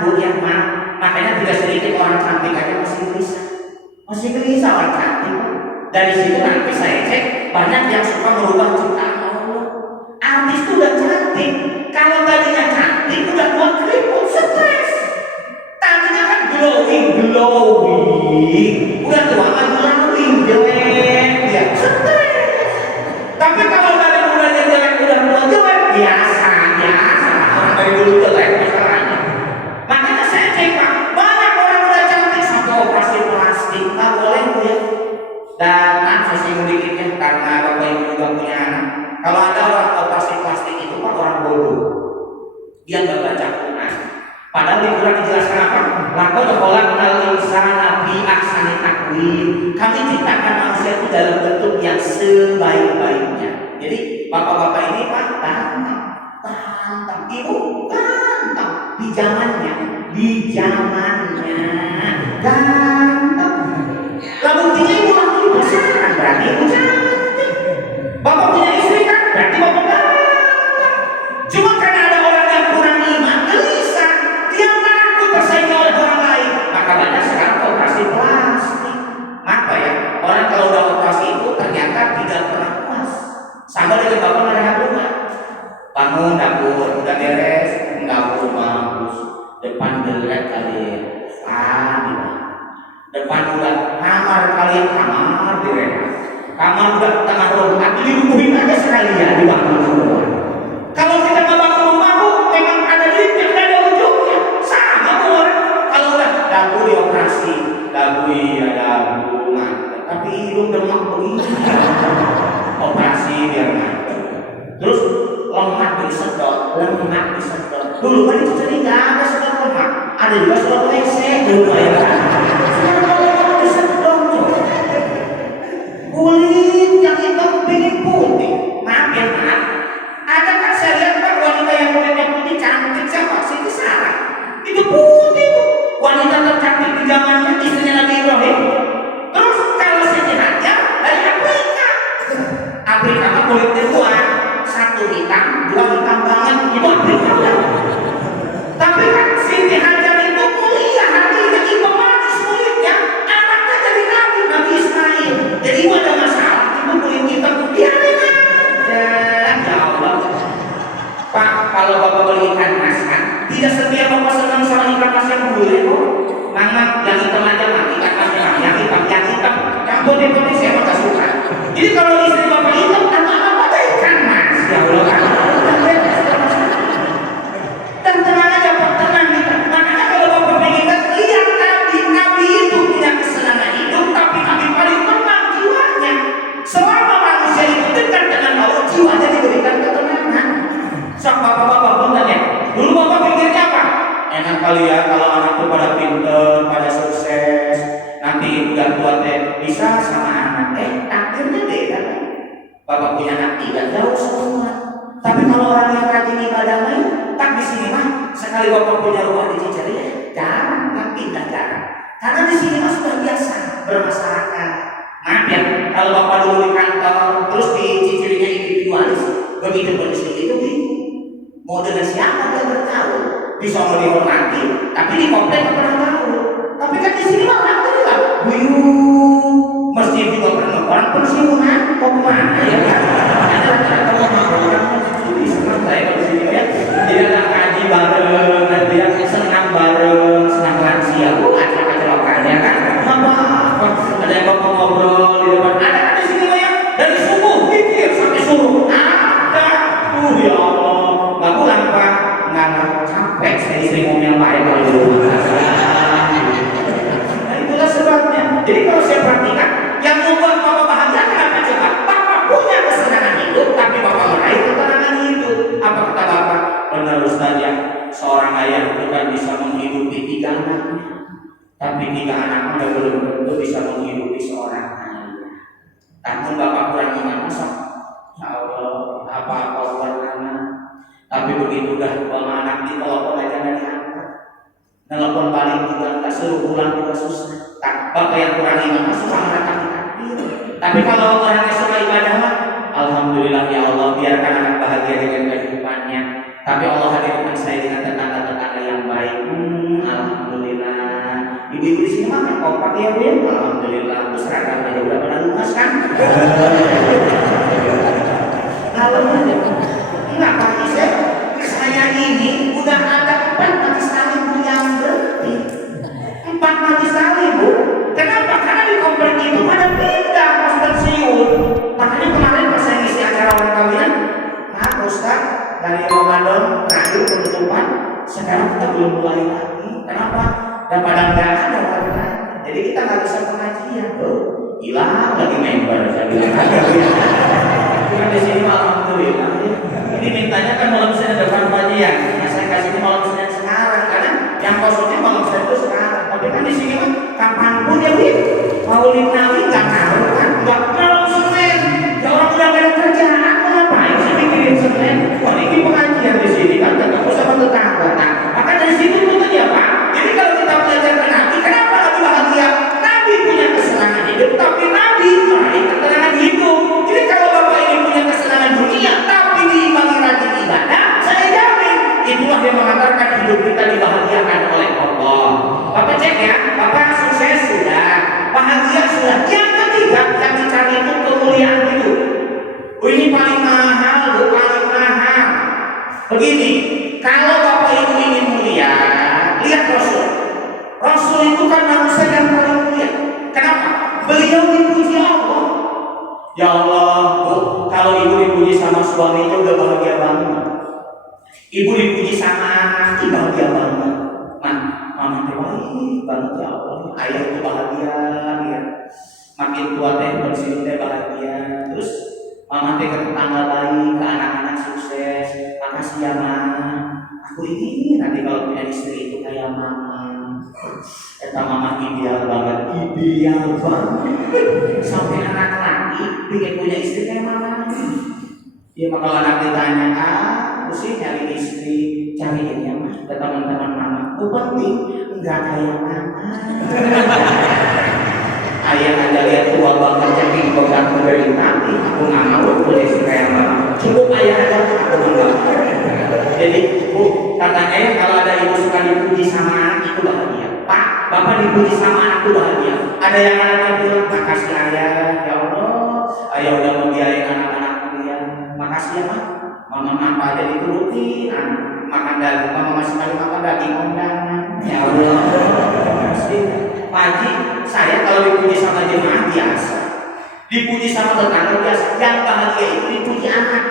Bu ya makanya tidak sedikit orang cantik aja masih gelisah orang cantik. Dari situ nanti saya cek banyak yang suka merubah ciptaan Allah. Artis itu udah cantik, kalau tadinya cantik udah buat keriput stres. Tadinya kan glowing, udah tua kan jelek, ya stres. Tapi kalau dari mulanya jelek udah tua jelek, biasa orang dari dulu jelek masalahnya. Makanya saya cek Pak, banyak orang udah cantik sampai operasi plastik, nggak boleh Bu ya. Dan saya singgung dikitnya karena Bapak Ibu juga punya anak. Kalau ada orang operasi plastik itu Pak orang bodoh, dia nggak baca Quran. Padahal di Quran dijelaskan apa? Laqad khalaqnal insana fi ahsani taqwim. Kami ciptakan manusia itu dalam bentuk yang sebaik-baiknya. Jadi bapak-bapak ini Pak ganteng, ibu ganteng di zamannya ganteng. Lah buktinya ibu langsung pacaran berarti ibu cantik. Bapak punya istri kan berarti bapak ganteng. Cuma karena ada orang yang kurang iman, gelisah, dia takut tersaingi oleh orang lain, maka banyak sekarang operasi plastik. Apa ya? Orang kalau udah operasi itu ternyata tidak pernah puas. Sama dengan bapak merehat rumah. Bangun dapur udah beres, dapur bagus, depan jelek kali, depan udah kamar kalian kamar direhat, kamar udah tengah rumah dirubuhin aja sekalian dibangun semua. Kalau kita nggak bangun rumah bu, memang ada lift yang ada ujungnya, sama bu orang. Kalau udah dagu dioperasi, dagu iya dagu mantap, tapi hidung demak begini, operasi biar mantap. Terus lemak disedot. Dulu kan itu jadi nggak ada sedot lemak, ada juga sedot WC dulu ya kan. Kulit yang hitam pengen putih, maaf ya maaf. Ada kan saya lihat kan wanita yang kulitnya putih cantik siapa? Siti Sarah. Itu putih tuh, wanita tercantik di zamannya istrinya Nabi Ibrahim. Terus kalau Siti Hajar dari Afrika, Afrika kan kulitnya dua, satu hitam, dua hitam banget, itu Afrika udah. Tapi kan Siti Hajar itu mulia hatinya, itu manis kulitnya, anaknya jadi Nabi Ismail. Jadi ibu ada masalah, ibu kulit hitam, biarin aja. Ya Allah. Pak, kalau bapak beli ikan mas kan, tidak setiap bapak senang sama ikan mas yang boleh kok. Mama yang hitam aja mah, ikan mas yang hitam, yang putih-putih saya mah gak suka. Jadi kalau istri bapak hitam, apa ada ikan mas? Ya Allah kan. Dan tenang aja Pak, tenang kita. Makanya kalau bapak pengen lihat Nabi itu punya kesenangan hidup, tapi Nabi paling tenang jiwanya. Selama manusia itu dekat dengan Allah, jiwanya diberikan ketenangan. Sok bapak-bapak punten ya. Dulu bapak pikirnya apa? Enak kali ya kalau anakku pada pinter, pada sukses, nanti udah tua teh bisa sama anak. Akhirnya beda kan. Bapak punya anak tiga jauh semua. Tapi kalau orang yang rajin ibadah lain, tak di sini mah sekali bapak punya rumah di Cicerya, jarang, tak pindah jarang. Karena di sini mah sudah biasa bermasyarakat. Maaf ya, kalau bapak dulu di kantor, terus di Cicerinya individualis, begitu kondisi itu mau dengan siapa dia bertahu, bisa mau dihormati, tapi di komplek nggak pernah tahu. Tapi kan di sini mah alhamdulillah, masjid juga pernah orang pensiunan, kok kemana ya kan? Ada orang senang saya kalau sini ya, dia ada ngaji bareng, nanti yang senang bareng, senang lansia, acara-acara ya kan? Ada yang bapak ngobrol di depan, ada di sini ya, dari subuh pikir sampai suruh, ada, ya Allah, nggak pulang pak, nggak capek, saya sering ngomel baik kalau di rumah. Nah itulah sebabnya. Jadi kalau saya perhatikan, yang membuat bapak bahagia kenapa coba? Bapak punya kesenangan hidup, tapi bapak meraih ketenangan hidup. Apa kata bapak? Benar Ustaz ya, seorang ayah itu kan bisa menghidupi 3 anaknya, tapi 3 anaknya belum tentu bisa menghidupi seorang ayah. Namun bapak kurang iman masa? Ya Allah, apa-apa buat anak. Tapi begitu dah uang anak ditelepon aja nggak diangkat, nelpon balik juga nggak, suruh pulang juga susah. Bapak yang kurang iman masuk sama takdir. Tapi kalau orang yang suka ibadah, alhamdulillah ya Allah, biarkan anak bahagia dengan kehidupannya. Tapi Allah hadirkan saya dengan tetangga-tetangga yang baik. Alhamdulillah. Ibu-ibu di sini mah kompak ya Bu ya. Alhamdulillah. Seragamnya juga udah pada lunas kan? Alhamdulillah. Enggak pasti saya ini udah ada 4 majelis taklim yang berhenti. 4 majelis taklim Bu. Kenapa? Karena di komplek itu ada pindah pas pensiun. Makanya kemarin pas saya ngisi acara orang kawinan, maaf Ustaz, dari Ramadan terakhir penutupan, sekarang kita belum mulai lagi. Kenapa? Dan pada nggak ada karena jadi kita nggak bisa pengajian tuh. Hilang lagi member saya bilang aja. Kan di sini alhamdulillah. Ini mintanya kan malam Senin depan pengajian. Yang saya kasih ini malam Senin sekarang karena yang kosongnya malam Senin itu sekarang. Tapi kan di sini kan kapanpun ya Win. Maulid Nabi nggak tahu kan? Nggak malam Senin. Ya orang udah nggak ada kerjaan, aku ngapain sih mikirin Senin? Wah ini pengajian di sini kan nggak usah tetangga. Nah, maka dari situ itu ya Pak. Jadi kalau kita belajar ke Nabi, kenapa Nabi bahagia? Nabi punya kesenangan hidup, tapi Nabi Begini, kalau Bapak Ibu ingin mulia, lihat Rasul. Rasul itu kan manusia yang paling mulia. Kenapa? Beliau dipuji Allah. Ya Allah, Bu, kalau ibu dipuji sama suaminya udah bahagia banget. Ibu dipuji sama anak, bahagia banget. Mama baik banget ya Allah. Ayah itu bahagia, ya. Makin tua teh bersih teh bahagia. Terus mama teh ke tetangga baik, ke anak-anak sukses. Makasih ya Mama. Aku ingin nanti kalau punya istri itu kayak Mama. Eta mama ideal banget, ideal banget. Sampai anak laki pengen punya istri kayak Mama. Dia bakal anak ditanya, aku sih nyari istri, cariin ya Mas, ke teman-teman Mama. Aku penting enggak kayak Mama. Ayah aja lihat tua banget jadi pegang pemerintah, aku nggak mau punya istri kayak Mama. Cukup ayah aja, aku nggak mau. Jadi, Bu, katanya ya kalau ada ibu suka dipuji sama anak itu bahagia. Pak, Bapak dipuji sama anak itu bahagia. Ada yang anaknya bilang, makasih ayah, ya Allah, ayah udah membiayain anak-anak kuliah. Makasih ya Mak, Mama apa aja diturutin. Makan daging, Mama masih kali makan daging undangan. Ya Allah, makasih. Pak Haji, saya kalau dipuji sama jemaah biasa, dipuji sama tetangga biasa. Yang bahagia itu dipuji anak.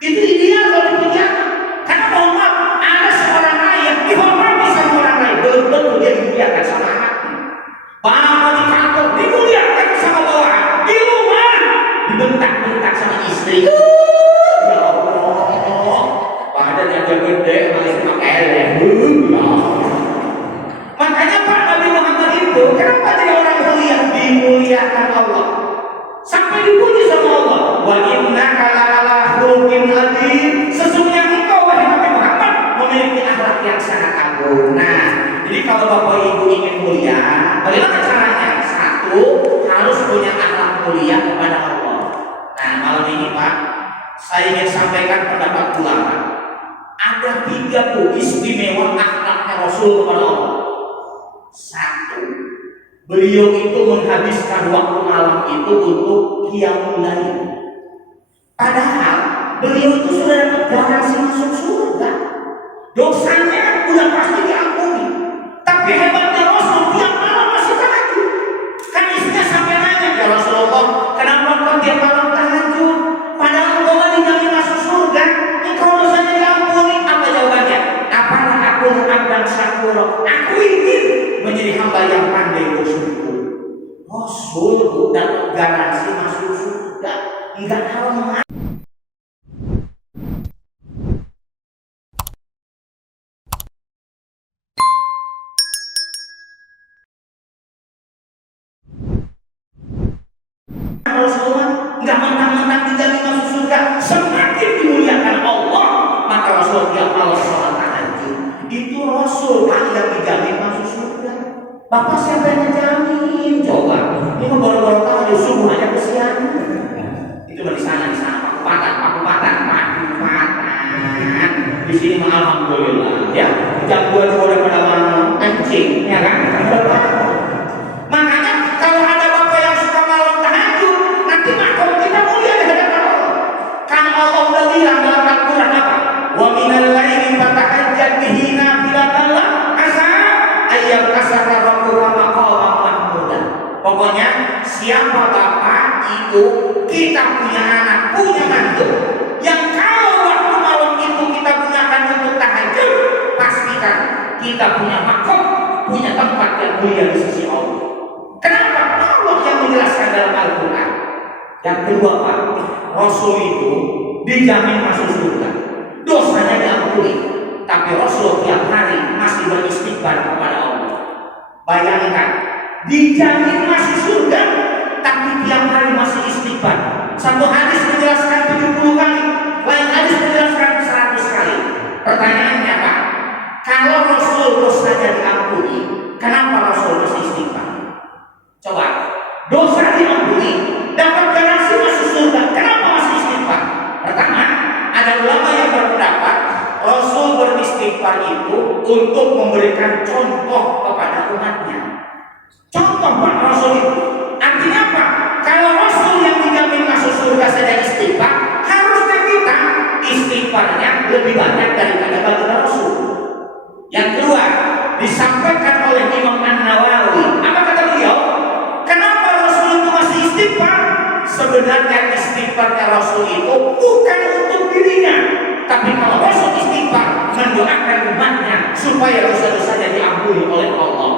Itu ideal kalau dipuji anak. Karena mohon maaf, ada seorang ayah dihormati sama orang lain, belum tentu dia dimuliakan sama anaknya. Bapak di kantor dimuliakan sama bawahan, di rumah dibentak-bentak sama istri. Ya Allah, badan yang gede masih pakai helm. Makanya Pak Nabi Muhammad itu kenapa jadi orang mulia? Dimuliakan Allah sampai dipuji sama Allah. Wa innaka la'ala khuluqin adzim. Sesungguhnya engkau wahai Nabi Muhammad memiliki akhlak yang sangat agung. Nah, jadi kalau Bapak Ibu ingin mulia, bagaimana caranya? Satu, harus punya akhlak mulia kepada Allah. Nah, malam ini Pak, saya ingin sampaikan pendapat ulama. Ada 3 istimewa akhlaknya Rasul kepada Allah. Satu, beliau itu menghabiskan waktu malam itu untuk qiyamul lail. Padahal beliau itu sudah dapat garansi masuk surga. Dosanya udah pasti diampuni. Tapi hebatnya Rasul tiap malam masih tahajud. Kan istrinya sampai nanya, ya Rasulullah, kenapa kau tiap malam tahajud? Padahal engkau dijamin masuk surga, engkau dosanya diampuni. Apa jawabannya? Apakah aku abdan syakura? Aku ingin menjadi hamba yang pandai bersyukur. Rasul dapat garansi masuk surga. Enggak tahu mengapa. Rasulullah enggak mentang-mentang dijamin masuk surga, semakin dimuliakan Allah, maka Rasul tiap malam sholat tahajud. Itu Rasul yang dijamin masuk surga. Bapak siapa yang ngejamin? Coba. Ini kan baru-baru tahajud subuh aja kesian. Itu di sana pakupatan. Di sini mah alhamdulillah ya. Jam 2 udah pada kencing, ya kan? Makanya kalau ada bapak yang suka malam tahajud, nanti makom kita mulia di hadapan Allah. Karena Allah udah bilang dalam Al-Quran apa? Wa minal laili fatahajjad bihi nafilatan lak asa ayyam asaka rabbuka maqaman mahmudan. Pokoknya siapa bapak itu, kita punya anak, punya mantu, yang kalau waktu malam itu kita gunakan untuk tahajud, pastikan kita punya makom, punya tempat yang mulia di sisi Allah. Kenapa? Allah yang menjelaskan dalam Al-Quran. Yang kedua Pak, Rasul itu dijamin masuk surga, dosanya diampuni, tapi Rasul tiap hari masih beristighfar kepada Allah. Bayangkan, dijamin masuk surga, tapi tiap hari masih istighfar. Satu hadis menjelaskan 70 kali, lain hadis menjelaskan 100 kali. Pertanyaannya Pak, kalau Rasul dosanya diampuni, kenapa Rasul masih istighfar? Coba, dosa diampuni, dapat garansi masuk surga, kenapa masih istighfar? Pertama, ada ulama yang berpendapat Rasul beristighfar itu untuk memberikan contoh kepada umatnya. Contoh Pak Rasul itu, artinya sebenarnya istighfarnya Rasul itu bukan untuk dirinya, tapi kalau Rasul istighfar mendoakan umatnya supaya dosa-dosanya diampuni oleh Allah.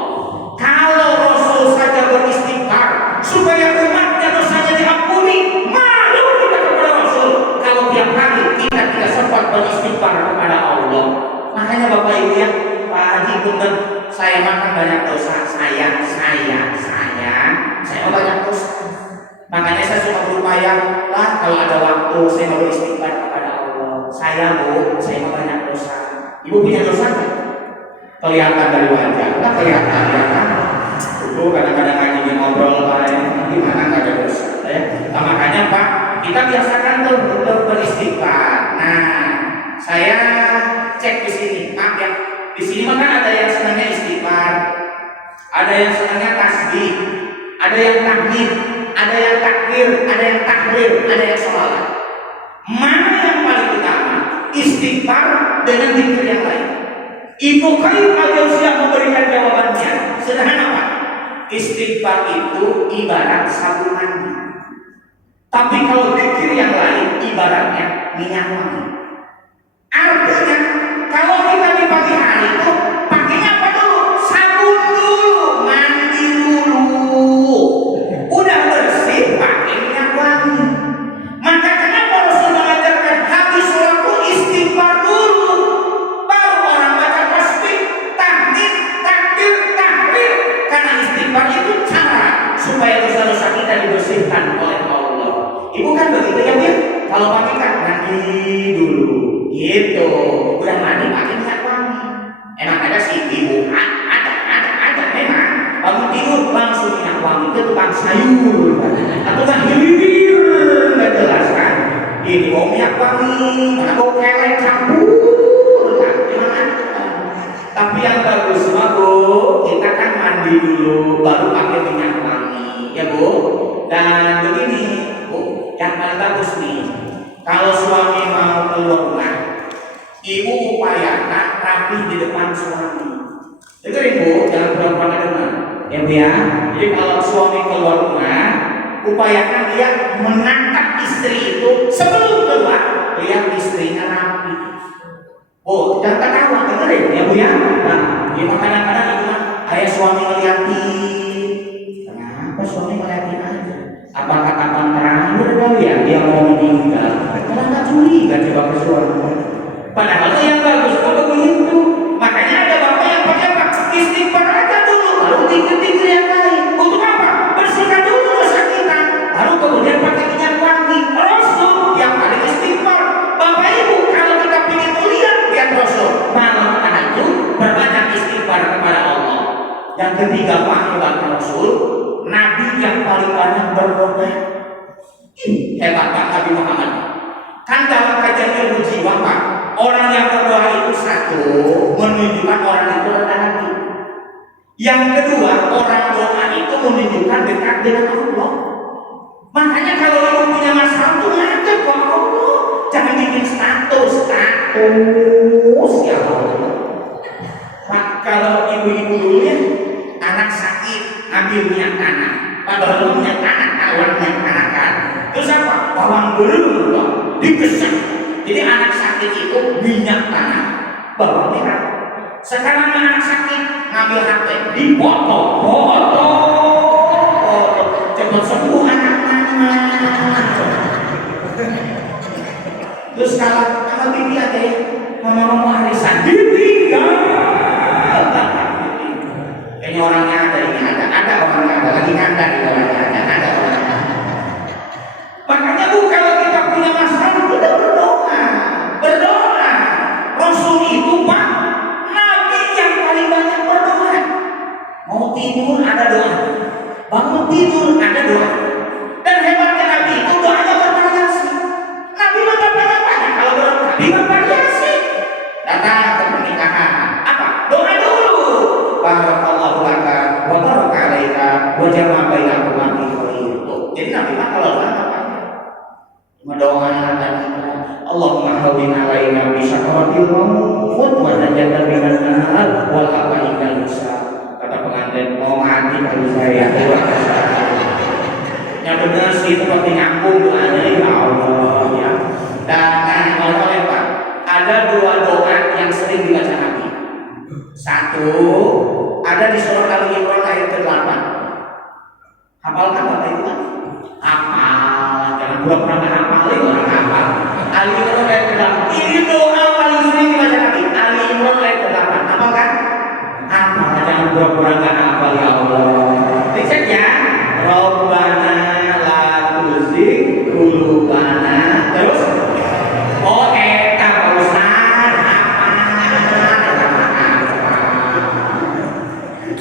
Kalau Rasul saja beristighfar supaya umatnya dosanya diampuni, malu kita kepada Rasul kalau tiap hari kita tidak sempat beristighfar kepada Allah. Makanya Bapak Ibu ya, Pak Haji Punten, saya makan banyak dosa, saya banyak dosa. Makanya saya suka berupaya lah kalau ada waktu saya mau beristighfar kepada Allah. Saya banyak dosa. Ibu punya dosa nggak? Kelihatan dari wajah, nggak kelihatan ya kan? Itu kadang-kadang ngaji ngobrol gimana nggak ada dosa ya. Nah, makanya Pak, kita biasakan tuh untuk beristighfar. Nah, saya cek di sini, maaf ya. Di sini maka ada yang senangnya istighfar, ada yang senangnya tasbih, ada yang tahmid, ada yang takbir, ada yang tahlil, ada yang sholawat. Mana yang paling utama? Istighfar dengan zikir yang lain. Ibnu Qayyim al-Jauziyah memberikan jawabannya sederhana Pak. Istighfar itu ibarat sabun mandi. Tapi kalau zikir yang lain ibaratnya minyak wangi. Artinya kalau kita di pagi hari itu pakainya apa dulu? Sabun dulu, mandi dulu. Udah bersih pakai minyak wangi. Maka kenapa Rasul mengajarkan habis sholat itu istighfar dulu, baru orang baca tasbih, tahmid, takbir, tahlil. Karena istighfar itu cara supaya dosa-dosa kita dibersihkan oleh Allah. Ibu kan begitu ya Bu? Kalau pagi kan mandi dulu, gitu. Udah mandi pakai minyak wangi. Emang ada sih ibu? Ada memang. Bangun tidur langsung minyak wangi ke tukang sayur atau kan hilir nggak jelas kan? Ini bau minyak wangi, mana bau kelek campur kan? Tapi yang bagus mah Bu, kita kan mandi dulu baru pakai minyak wangi, ya Bu. Dan begini Bu, yang paling bagus nih, kalau suami mau keluar rumah, ibu upayakan rapi di depan suami. Dengerin Bu, jangan pura-pura dengar. Ya Bu ya. Jadi kalau suami keluar rumah, upayakan dia menatap istri itu sebelum keluar, lihat istrinya rapi. Oh, jangan ketawa, dengerin ya Bu ya. Nah, di kadang-kadang itu mah kayak suami ngeliatin. Kenapa suami ngeliatin aja? Apakah kapan terakhir kali ya dia mau meninggal? Karena nggak curiga coba ke suami. Padahal yang bagus kalau begitu. Makanya ada bapak yang pakai apa? Istighfar aja dulu, baru dikit-dikit yang lain. Untuk apa? Bersihkan dulu dosa kita, baru kemudian pakai minyak wangi. Rasul yang paling istighfar. Bapak Ibu, kalau kita ingin mulia, lihat Rasul. Malam tahajud berbanyak istighfar kepada Allah. Yang ketiga Pak, hebat Rasul, Nabi yang paling banyak berdoa. Hebat Pak Nabi Muhammad. Kan dalam kajian ilmu jiwa Pak, orang yang berdoa itu satu menunjukkan orang itu rendah hati. Yang kedua, orang doa itu menunjukkan dekat dengan Allah. Makanya kalau ibu punya masalah tuh ngajak ke Allah, jangan bikin status ya Allah. Pak, kalau ibu-ibu dulu ya, anak sakit ambil minyak tanah, padahal minyak tanah kawan minyak tanah kan, terus apa? Bawang berung digesek. Jadi anak sakit itu minyak tanah, bawang merah. Sekarang anak sakit ngambil HP, dipotong, cepat sembuh anak mama. Terus kalau bibi ada ya, mama arisan, ditinggal. Kayaknya orangnya ada ini ada orangnya ada lagi ngandar di orangnya ada orangnya. Makanya Bu, kalau kita punya masalah kita berdoa. Rasul itu Pak, Nabi yang paling banyak berdoa. Mau tidur ada doa, bangun tidur ada doa. Dan hebatnya Nabi itu doanya bervariasi. Nabi banyak kalau berdoa Nabi bervariasi. Datang ke pernikahan, apa? Doa dulu. Barakallahu laka wa baraka alaika wa jama'a bainakuma fi khair. Jadi Nabi kalau doa apa? Doa tadi Allahumma hawwin alaina bi syakaratil maut wa najatan minan nar wal afaikal hisab. Kata pengantin mau mati kali saya. Ya Ya benar sih, itu penting aku doanya ya Allah ya. Dan oleh Pak, ada dua doa yang sering dibaca Nabi. Satu, ada di surah Al-Imran ayat ke-8. Hafal kan Bapak itu kan? Hafal, jangan pura-pura nggak hafal, itu orang hafal. Al-Imran ayat ke-8. Ini doa paling sering dibaca Nabi. Al-Imran ayat ke-8. Hafal kan? Hafal, jangan pura-pura nggak hafal ya Allah. Dicek ya. Rabbana la tuzigh qulubana. Terus oh eta Pak Ustaz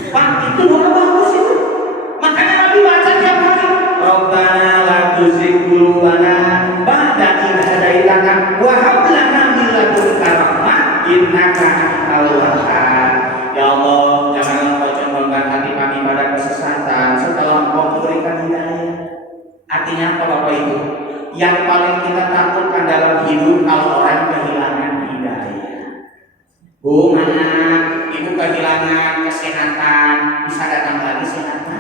Pak, itu doa bagus itu. Makanya Nabi baca tiap hari. Rabbana la tuzigh qulubana ba'da idh hadaitana wa hab lana min ladunka rahmah innaka antal wahhab. Ya Allah, janganlah Engkau condongkan hati kami pada kesesatan setelah Engkau memberikan hidayah. Artinya apa Bapak Ibu? Yang paling kita takutkan dalam hidup kalau orang kehilangan hidayah. Bu, mana ibu kehilangan kesehatan, bisa datang lagi sehatnya.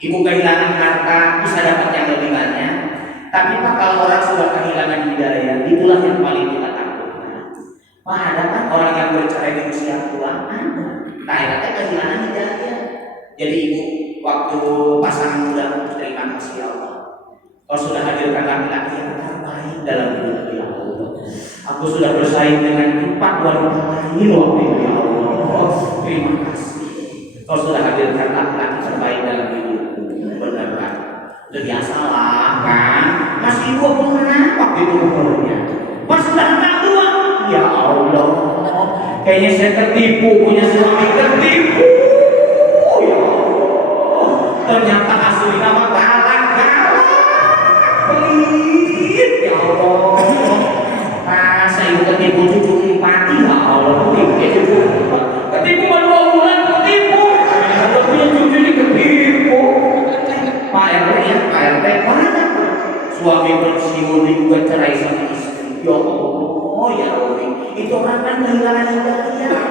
Ibu kehilangan harta, bisa dapat yang lebih banyak. Tapi Pak, kalau orang sudah kehilangan hidayah, itulah yang paling kita takutkan. Pak, ada kan orang yang bercerai di usia tua? Ada. Akhirnya kehilangan hidayah. Jadi ibu, waktu pasangan muda, terima kasih Allah. Kau sudah hadirkan laki-laki yang terbaik dalam hidup ya Allah. Aku sudah bersaing dengan 4 wanita lain waktu itu ya Allah. Terima kasih. Kau sudah hadirkan laki-laki terbaik dalam hidupku. Benar kan? Udah biasalah kan? Masih 20 waktu itu umurnya. Mas sudah 62. Ya Allah. Kayaknya saya tertipu, punya suami tertipu. Ya Allah. Ternyata asli nama galak. Pelit ya Allah. Saya juga ketipu cucu 4 ya Allah. Ketipu baru 2 bulan ketipu. Kalau punya cucu ini ketipu. Pak RT ya, Pak RT mana? Suami pensiun juga cerai sama istri. Ya Allah, ya Allah. Itu orang kan kehilangan hidayah.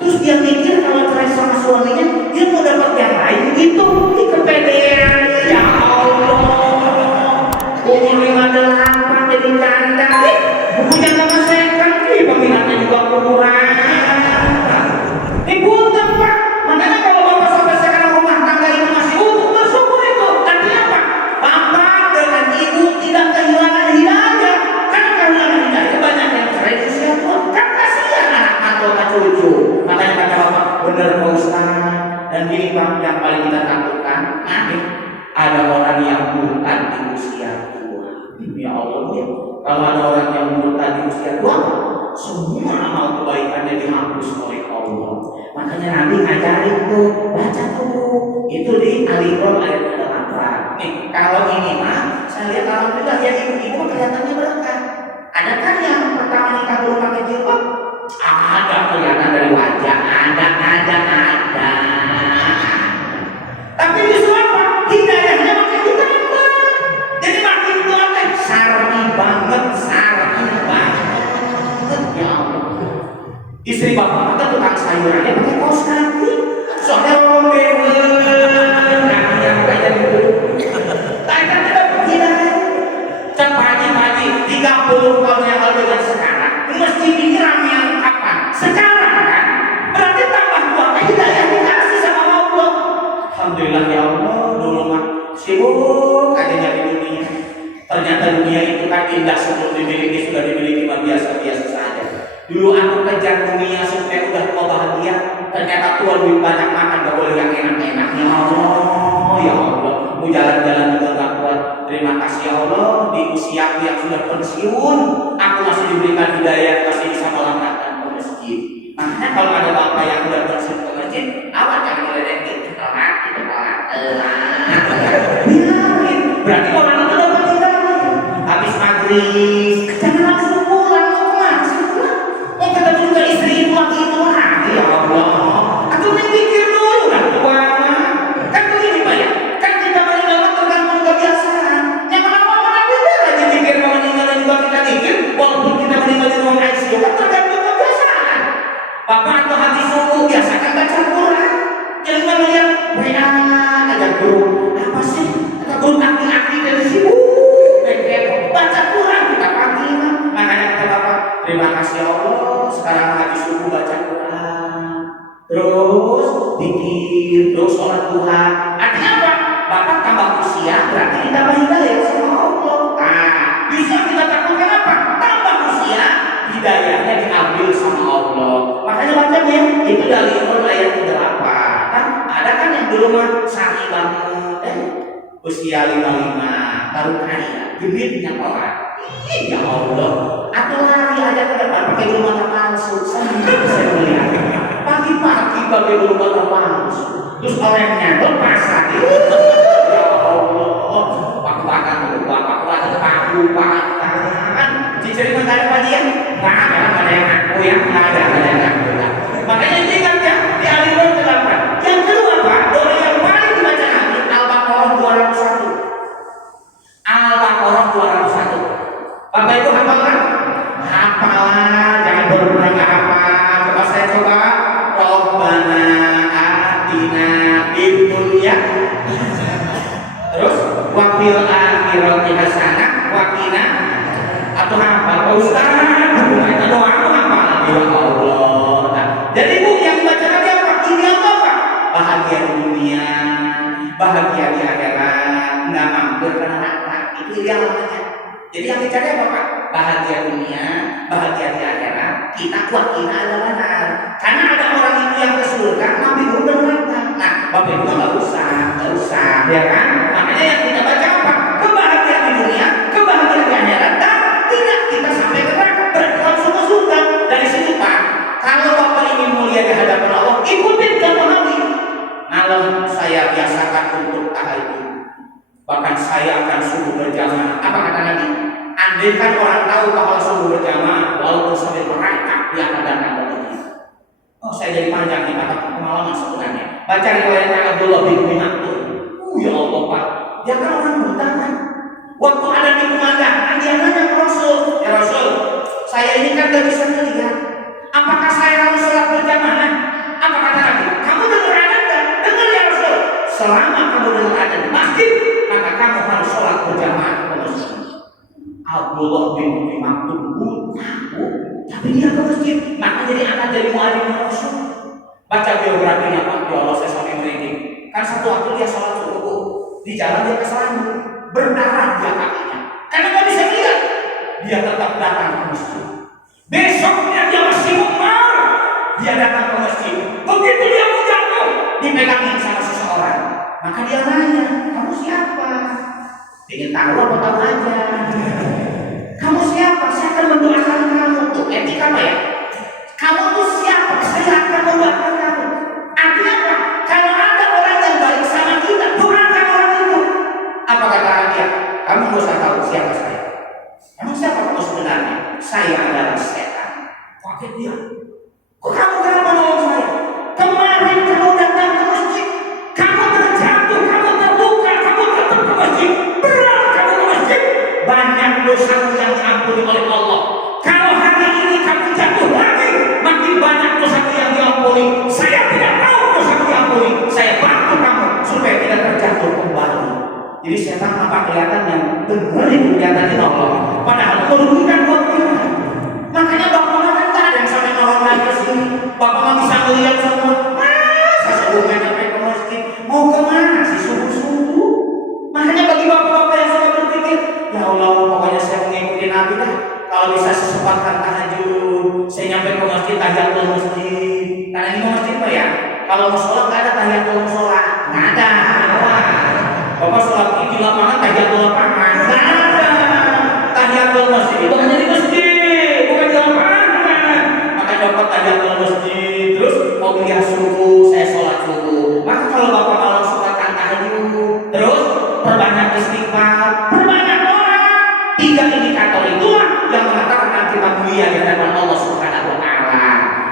Terus dia mikir kalau cerai sama suaminya dia mau dapat yang lain gitu. Ini kepedean ya Allah. Umur 58 jadi janda. Bukunya nama second, peminatnya juga kurang. Punten Pak. Makanya kalau Bapak sampai sekarang rumah tangga itu masih utuh, bersyukur itu. Artinya apa? Bapak dengan Ibu tidak kehilangan hidayah. Karena kehilangan hidayah banyak yang cerai di usia tua. Kan kasihan anak atau cucu. Makanya kata Bapak, benar Pak Ustaz. Dan ini Pak yang paling kita takutkan. Ada orang yang murtad di usia tua. Ya Allah ya. Kalau ada orang yang murtad di usia tua, semua amal kebaikannya dihapus oleh Allah. Makanya Nabi ngajarin tuh, baca tuh. Itu di Al-Imran ayat ke-8. Nih, kalau ini mah, saya lihat alhamdulillah ya ibu-ibu kelihatannya berkah. Ada kan yang pertama nikah dulu pakai jilbab? Ada kelihatan dari wajah, ada. Tapi justru apa? Hidayahnya makin ditambah. Jadi makin tua kan sarmi banget. Ya Allah. Istri bapak kan tukang sayurannya pakai kaos kaki. Soalnya rombongan. Kakinya kayak gitu. Tanya tidak berhidayah. Cek pagi 30 tahun yang lalu dengan sekarang. Mesti pikir ramean kapan? Sekarang kan? Berarti tambah tua hidayah dikasih sama Allah. Alhamdulillah ya Allah. Dulu mah sibuk aja nyari dunia. Ternyata dunia itu kan indah sebelum dimiliki, sudah dimiliki mah biasa-biasa saja. Dulu aku kejar dunia supaya udah tua bahagia. Ternyata tua lebih banyak makan, gak boleh yang enak-enak. Ya Allah, ya Allah. Mau jalan-jalan juga gak kuat. Terima kasih ya Allah. Di usiaku yang sudah pensiun, aku masih diberikan hidayah, masih bisa melangkahkan ke masjid. Makanya kalau ada bapak yang udah pensiun ke masjid, awak jangan ngeledekin. Biarin. Berarti orang itu dapat hidayah. Habis maghrib, jangan langsung pulang. Mau ketemu juga istri itu lagi itu lagi. Ya Allah. Aku mikir dulu lah tua. Kan begini Pak ya. Kan kita meninggalkan tergantung kebiasaan. Yang lama-lama beda lagi mikir mau meninggal juga kita mikir. Walaupun kita meninggal di ruang ICU kan tergantung kebiasaan. Bapak atau hati subuh biasakan baca Quran. Jangan melihat WA ada grup apa sih? Ada grup zikir, terus sholat duha. Artinya apa? Bapak tambah usia berarti ditambah hidayah sama Allah. Nah, bisa kita takutkan apa? Tambah usia, hidayahnya diambil sama Allah. Makanya bacanya itu dari ayat 8. Kan ada kan yang dulu mah sa'i banget, usia 55 baru kaya, bibitnya orang. Ya Allah, atau lari aja ke depan pakai bulu mata palsu. Saya melihat pagi-pagi pakai bulu mata palsu, terus orangnya lepas lagi. Ya Allah, bapak-bapak paku pakan. Ciciri nggak ada bagian, nggak ada yang ngaku ya, nggak ada yang ngaku. Makanya ingat ya, di aliran ke-8. Yang kedua Pak, doa yang paling dibaca Nabi Al-Baqarah 201. Al-Baqarah 201. Bapak Ibu hafalan? Hafalan, jangan berulang nggak hafal. Coba saya coba. Rabbana atina fid dunya. Terus wa fil akhirati hasanah wa qina. Atau hafal Pak Ustaz? Itu doa itu hafal. Ya Allah. Nah, jadi Bu yang baca Nabi apa? Ini apa? Bahagia di dunia, bahagia di akhirat, nggak mampir karena nakal. Itu dia namanya. Jadi yang dicari apa Pak? Bahagia dunia, bahagia di akhirat. Kita kuat, kita ada benar. Karena ada orang itu yang ke surga, Nabi belum berangkat. Nah, Bapak Ibu nggak usah, ya kan? Makanya yang kita baca apa? Kebahagiaan di dunia, kebahagiaan di akhirat, dan tidak kita sampai ke neraka, berlangsung ke surga. Dari situ Pak, kalau Bapak ingin mulia di hadapan Allah, ikutin contoh Nabi. Malam saya biasakan untuk tahajud. Bahkan saya akan subuh berjamaah. Apa kata Nabi? Andaikan orang tahu bahwa subuh berjamaah, walaupun sampai merangkak, dia akan datang ke masjid. Oh, saya jadi panjang di pengalaman sebenarnya. Baca riwayatnya Abdullah bin Mas'ud. Ya Allah Pak, dia kan orang buta kan. Waktu ada di pemandangan, dia nanya ke Rasul, ya Rasul, saya ini kan gak bisa melihat. Apakah saya harus sholat berjamaah? Apa kata Nabi? Kamu dengar azan tak? Dengar ya Rasul. Selama kamu dengar azan di masjid, maka kamu harus sholat berjamaah ke masjid. Abdullah bin Mas'ud takut, tapi dia ke masjid. Maka jadi akan jadi muadzin Rasul. Baca biografinya Pak, ya Allah saya sampai merinding. Kan satu waktu dia sholat subuh, di jalan dia keselamatan, berdarah dia kakinya. Karena nggak bisa lihat, dia tetap datang ke masjid. Besoknya dia masih mau, dia datang ke masjid. Begitu dia mau jatuh, dipegangin sama seseorang. Maka dia nanya, kamu siapa? Ingin tahu apa tahu aja. Kamu siapa? Saya akan mendoakan kamu. Tuh etika apa ya? Kamu tuh siapa? Saya akan mendoakan kamu. Artinya apa? Kalau ada orang yang baik sama kita, doakan orang itu. Apa kata dia? Kamu nggak usah tahu siapa saya. Emang siapa kamu sebenarnya? Saya adalah setan. Kaget dia. Kok kamu kenapa nolong saya? Kemarin kamu datang ke masjid, kamu terjatuh, kamu terluka, kamu datang ke masjid, berat kamu ke masjid, banyak dosa yang diampuni oleh Allah. Kalau hari ini kamu jatuh lagi, makin banyak dosa yang diampuni. Saya tidak mau dosa diampuni. Saya bantu kamu supaya tidak terjatuh kembali. Jadi setan apa kelihatan yang benar itu kelihatannya Allah. Padahal merugikan buat kita. Makanya bapak kan tak ada yang sampai nolong lagi ke sini. Bapak mah bisa melihat semua. Masa subuh sampai ke masjid, mau kemana sih subuh-subuh? Makanya bagi bapak-bapak yang suka berpikir, ya Allah, pokoknya saya mengikuti Nabi lah. Kalau bisa sesempatkan tahajud, saya nyampe ke masjid, tahiyatul masjid. Karena ini mau masjid Pak ya. Kalau mau sholat nggak ada tahiyatul sholat, nggak ada. Bapak sholat di lapangan, tahiyatul lapangan, nggak ada. Tahiyatul masjid itu hanya di masjid, bukan di lapangan. Makanya bapak tahiyatul masjid, terus mau kuliah subuh, saya sholat subuh. Maka kalau bapak malam sempatkan tahajud, terus perbanyak istighfar, perbanyak doa. 3 indikator itulah yang mengatakan kita mulia di hadapan Allah Subhanahu wa Ta'ala.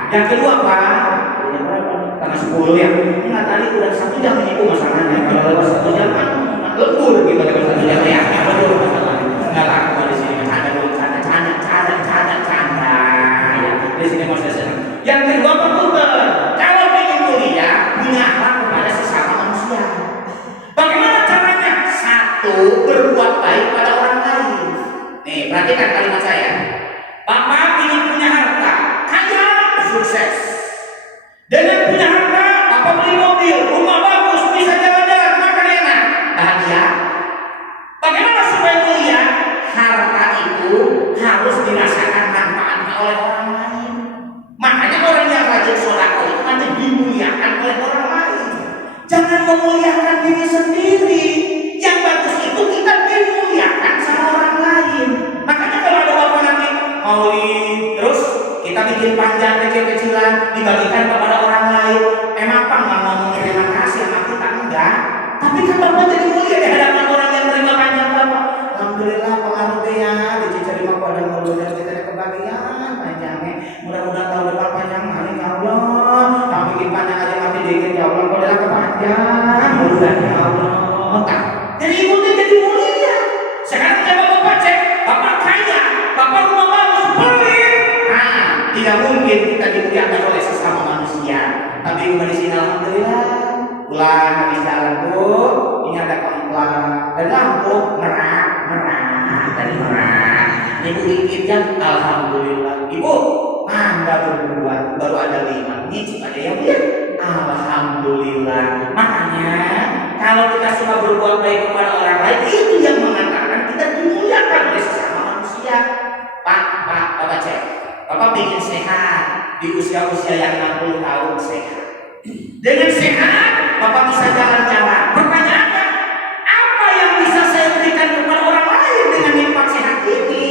Yang kedua Pak, udah berapa nih? Karena 10 ya. Enggak, tadi udah 1 jam ini masalahnya. Kalau lewat 1 jam kan lembur gitu lewat 1 jam ya. Betul masalahnya. Enggak laku di sini ada dulu canda. Ya, di sini mau saya senang. Yang kedua Pak Puter, kalau ingin mulia, punya akhlak kepada sesama manusia. Bagaimana caranya? 1, berbuat baik pada orang lain. Nih, perhatikan kalimat saya. Bapak ingin punya harta, kaya, sukses. Dengan punya harta, Bapak beli itu harus dirasakan manfaatnya oleh orang lain. Makanya orang yang rajin sedekah itu nanti dimuliakan oleh orang lain. Jangan memuliakan diri sendiri. Yang bagus itu kita dimuliakan sama orang lain. Makanya kalau ada bapak nanti maulid terus kita bikin panjang kecil-kecilan dibagikan kepada orang lain, emang Pak nggak ngomong terima kasih sama kita? Enggak. Tapi kan bapak jadi mulia di hadapan orang yang terima panjang bapak. Alhamdulillah pengaruh ya dicicari mah pada mudah kita ada kebahagiaan panjangnya. Mudah-mudahan tahun depan panjang hari ya Allah. Kami bikin panjang aja mati dikit ya Allah. Kalau ada kepanjang mudah ya Allah. Entah. Jadi ibunya jadi mulia. Sekarang coba bapak cek, bapak kaya, bapak rumah bagus, pelit. Nah, tidak mungkin kita dimuliakan oleh sesama manusia. Tapi ibu di sini alhamdulillah. Pulang habis jalan tuh, ini ada kemplang dan lampu merah dari merah. Ibu dikitnya alhamdulillah. Ibu, mangga berbuat baru ada 5 nyicip aja yang lihat. Alhamdulillah. Makanya kalau kita suka berbuat baik kepada orang lain, itu yang mengatakan kita dimuliakan oleh sesama manusia. Bapak cek, bapak bikin sehat di usia-usia yang 60 tahun sehat. Dengan sehat, bapak bisa jalan-jalan. Pertanyaannya, apa yang bisa saya berikan kepada orang lain dengan nikmat sehat ini?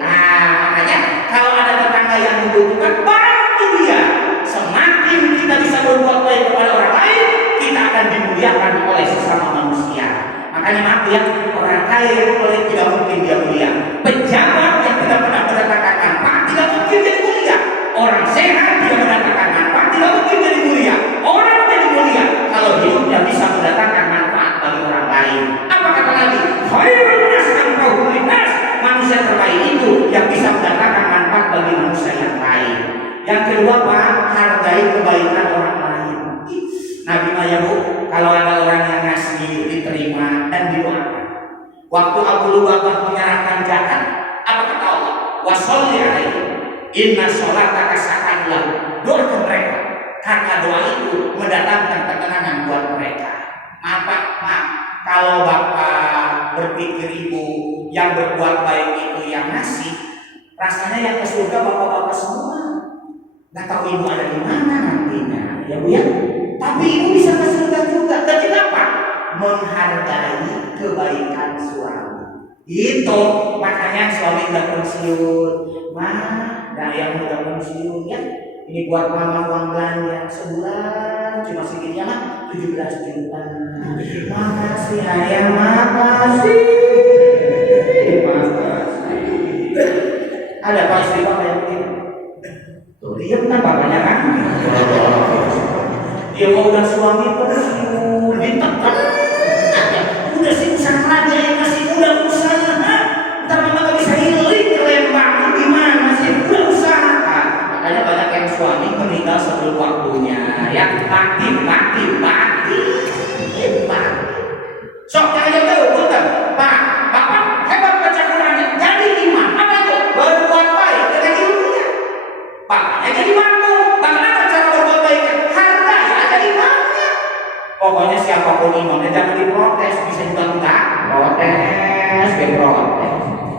Nah, makanya kalau ada tetangga yang membutuhkan, bantu dia. Semakin kita bisa berbuat baik kepada orang lain, kita akan dimuliakan oleh sesama manusia. Makanya maaf ya, orang kaya itu tidak mungkin dia mulia. Pejabat yang tidak pernah mendatangkan manfaat tidak mungkin jadi mulia. Orang sehat tidak mendatangkan manfaat tidak mungkin jadi mulia. Orang jadi mulia kalau hidupnya bisa mendatangkan manfaat bagi orang lain. Apa kata Nabi? Khairun nas anfa'uhum linnas. Manusia terbaik itu yang bisa mendatangkan manfaat bagi manusia yang lain. Yang kedua, Pak, hargai kebaikan orang lain. Nabi Maya Bu, kalau ada orang yang ngasih diterima dan didoakan. Waktu Abu Lubabah menyerahkan zakat, apa kata Allah? Washolli alaihi, inna sholataka sakan lahu. Doakan mereka, karena doa itu mendatangkan ketenangan buat mereka. Maaf, kalau Bapak berpikir Ibu yang berbuat baik itu yang ngasih, rasanya yang ke surga bapak-bapak semua. Nggak tahu Ibu ada di mana nantinya, ya Bu ya. Tapi Ibu bisa ke surga juga. Dan kenapa? Menghargai kebaikan suami. Itu makanya suami nggak pensiun. Nggak yang udah pensiun ya. Ini buat mama uang belanja sebulan cuma segini mah 17 juta. Makasih ayah, makasih. Ada Pak istri Bapak yang begini. Tuh dia bukan bapaknya kan? Dia mau udah suami pensiun, ditekan. Udah sih usaha dia yang masih muda usaha. Ntar mama gak bisa hilik ke Lembang, gimana sih? Udah usaha. Makanya banyak yang suami meninggal sebelum waktunya. Ya bakti. Sok jangan jauh, betul. Pak, Bapak hebat baca Qurannya. Jadi imam. Apa itu? Berbuat baik dengan ilmunya. Bapaknya jadi mampu. Bagaimana cara berbuat baik? Hargai aja imamnya. Pokoknya siapapun imamnya jangan diprotes. Bisa juga enggak protes,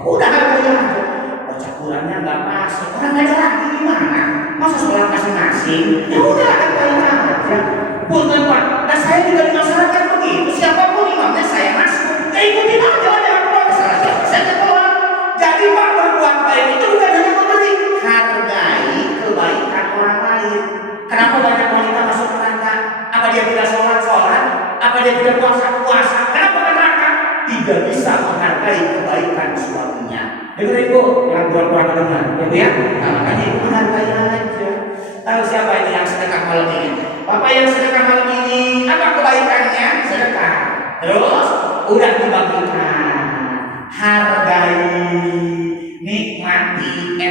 udah hargai aja. Baca Qurannya enggak pas. Orang nggak ada lagi gimana? Masa sholat masing-masing? Ya udah hargai aja. Punten Pak. Nah saya juga di masyarakat begitu. Siapapun imamnya saya masuk. Ya ikutin aja jangan protes. Saya keluar. Jadi Pak berbuat baik itu bukan hanya memberi. Hargai kebaikan orang lain. Kenapa banyak wanita masuk neraka? Apa dia tidak sholat? Apa dia tidak puasa? Kenapa neraka? Tidak bisa menghargai kebaikan suaminya. Dengar Ibu, yang kurang dengar, ya Bu ya. Nah, makanya Ibu menghargai aja. Tahu siapa ini yang sedekah malam ini? Bapak yang sedekah malam ini, apa kebaikannya? Sedekah. Terus udah dibagikan. Hargai, nikmati,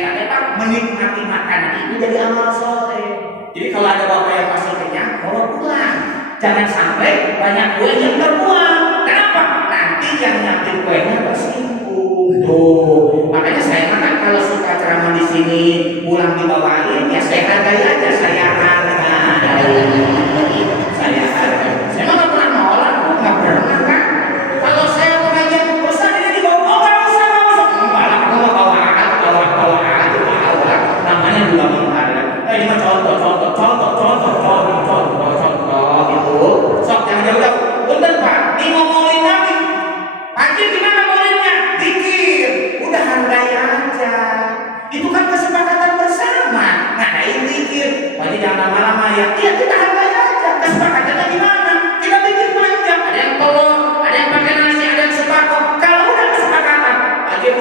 menikmati makanan itu jadi amal soleh. Jadi kalau ada bapak yang masih kenyang, bawa pulang. Jangan sampai banyak kue yang terbuang. Kenapa? Nanti yang nyampe kuenya tersinggung. Tuh, makanya saya makan kalau suka ceramah di sini, pulang dibawain, ya saya hargai aja, saya hargai. Saya nggak pernah nolak, nggak pernah kan. Kalau saya pengajian besar ini dibawa, nggak usah. Enggak lah, kalau bawa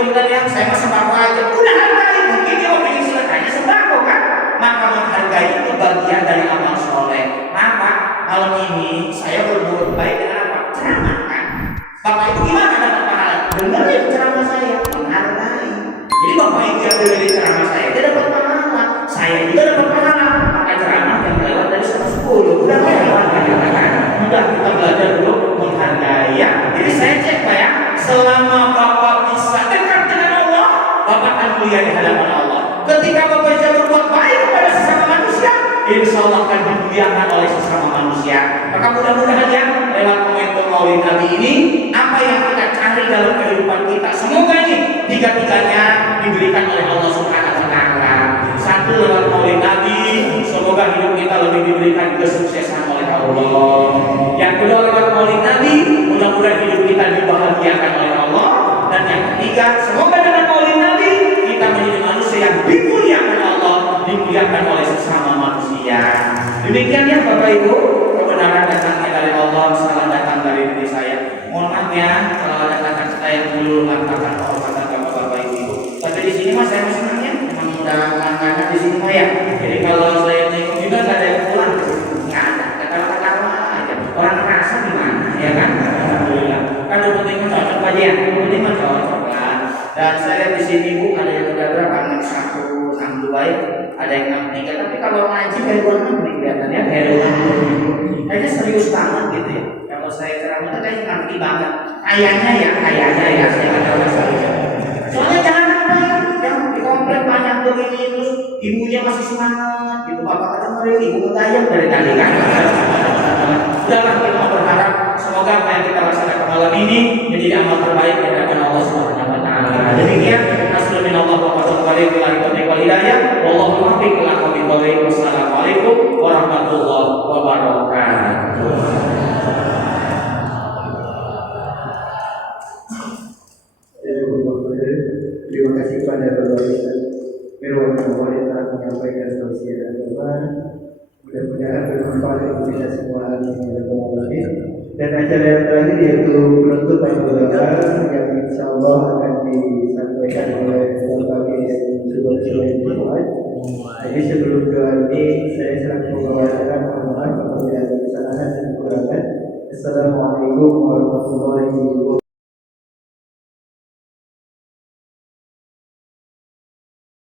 gitu kan ya, saya mah sembako aja. Udah hargai, mungkin dia mau bikin sedekahnya sembako kan. Maka menghargai itu bagian dari amal soleh. Maka malam ini saya berbuat baik dengan apa? Ceramah kan. Bapak itu gimana dapat pahala? Dengerin ceramah saya, menghargai. Jadi bapak itu yang dengerin ceramah saya, dia dapat pahala. Saya juga dapat pahala. Maka ceramah yang lewat dari 110. Udah kan? Udah kita belajar dulu menghargai ya. Jadi saya cek Pak ya, selama bapak bisa dekat dengan Allah, bapak akan mulia di hadapan Allah. Ketika bapak bisa berbuat baik kepada sesama manusia, insya Allah akan dimuliakan oleh sesama manusia. Maka mudah-mudahan ya, lewat momentum Maulid Nabi ini, apa yang kita cari dalam kehidupan kita, semoga ini tiga-tiganya diberikan oleh Allah Subhanahu wa Ta'ala. Satu, lewat Maulid Nabi, semoga hidup kita lebih diberikan kesuksesan oleh Allah. Yang kedua, lewat Maulid Nabi, mudah-mudahan hidup kita dibahagiakan oleh Allah. Dan yang ketiga, semoga dengan Maulid Nabi kita menjadi manusia yang dimuliakan Allah, dimuliakan oleh sesama manusia. Demikian ya Bapak Ibu, kebenaran datangnya dari Allah, salah datang dari diri saya. Mohon maaf ya kalau ada kata-kata yang dulu lantaran kata Bapak Ibu. Tapi di sini mas saya masih senangnya, memang udah anak-anak di sini mah ya. Jadi kalau saya naik juga nggak ada yang pulang, nggak ada. Kata-kata aja. Orang rasa gimana, ya kan? Alhamdulillah. Kan udah penting cocok aja ya, penting cocok kan. Dan saya lihat di sini Bu ada yang udah berapa? 61, 62 baik. Ada yang 63, tapi kalau ngaji kayak gua kan kelihatannya kayak 62. Kayaknya serius banget gitu ya. Kalau saya ceramah itu kayaknya ngerti banget. Kayaknya ya saya ada masalah. Soalnya jangan apa yang di komplek banyak begini terus ibunya masih semangat gitu. Bapak kata mereka ibu ketayang dari tadi kan. Sudahlah kita berharap semoga apa yang kita laksanakan malam ini menjadi amal terbaik di hadapan Allah Subhanahu wa Ta'ala. Demikian, Assalamualaikum warahmatullahi wabarakatuh. Wassalamualaikum warahmatullahi wabarakatuh. Terima kasih kepada Bapak Ustaz Mirwan yang telah menyampaikan tausiah agama. Mudah-mudahan bermanfaat untuk kita semua dan acara yang terakhir yaitu penutupan doa yang insya Allah akan disampaikan oleh Bapak yang sudah Jumat. Jadi sebelum doa ini saya selaku pembawa acara mohon maaf apabila ada kesalahan dan kekurangan. Assalamualaikum warahmatullahi wabarakatuh.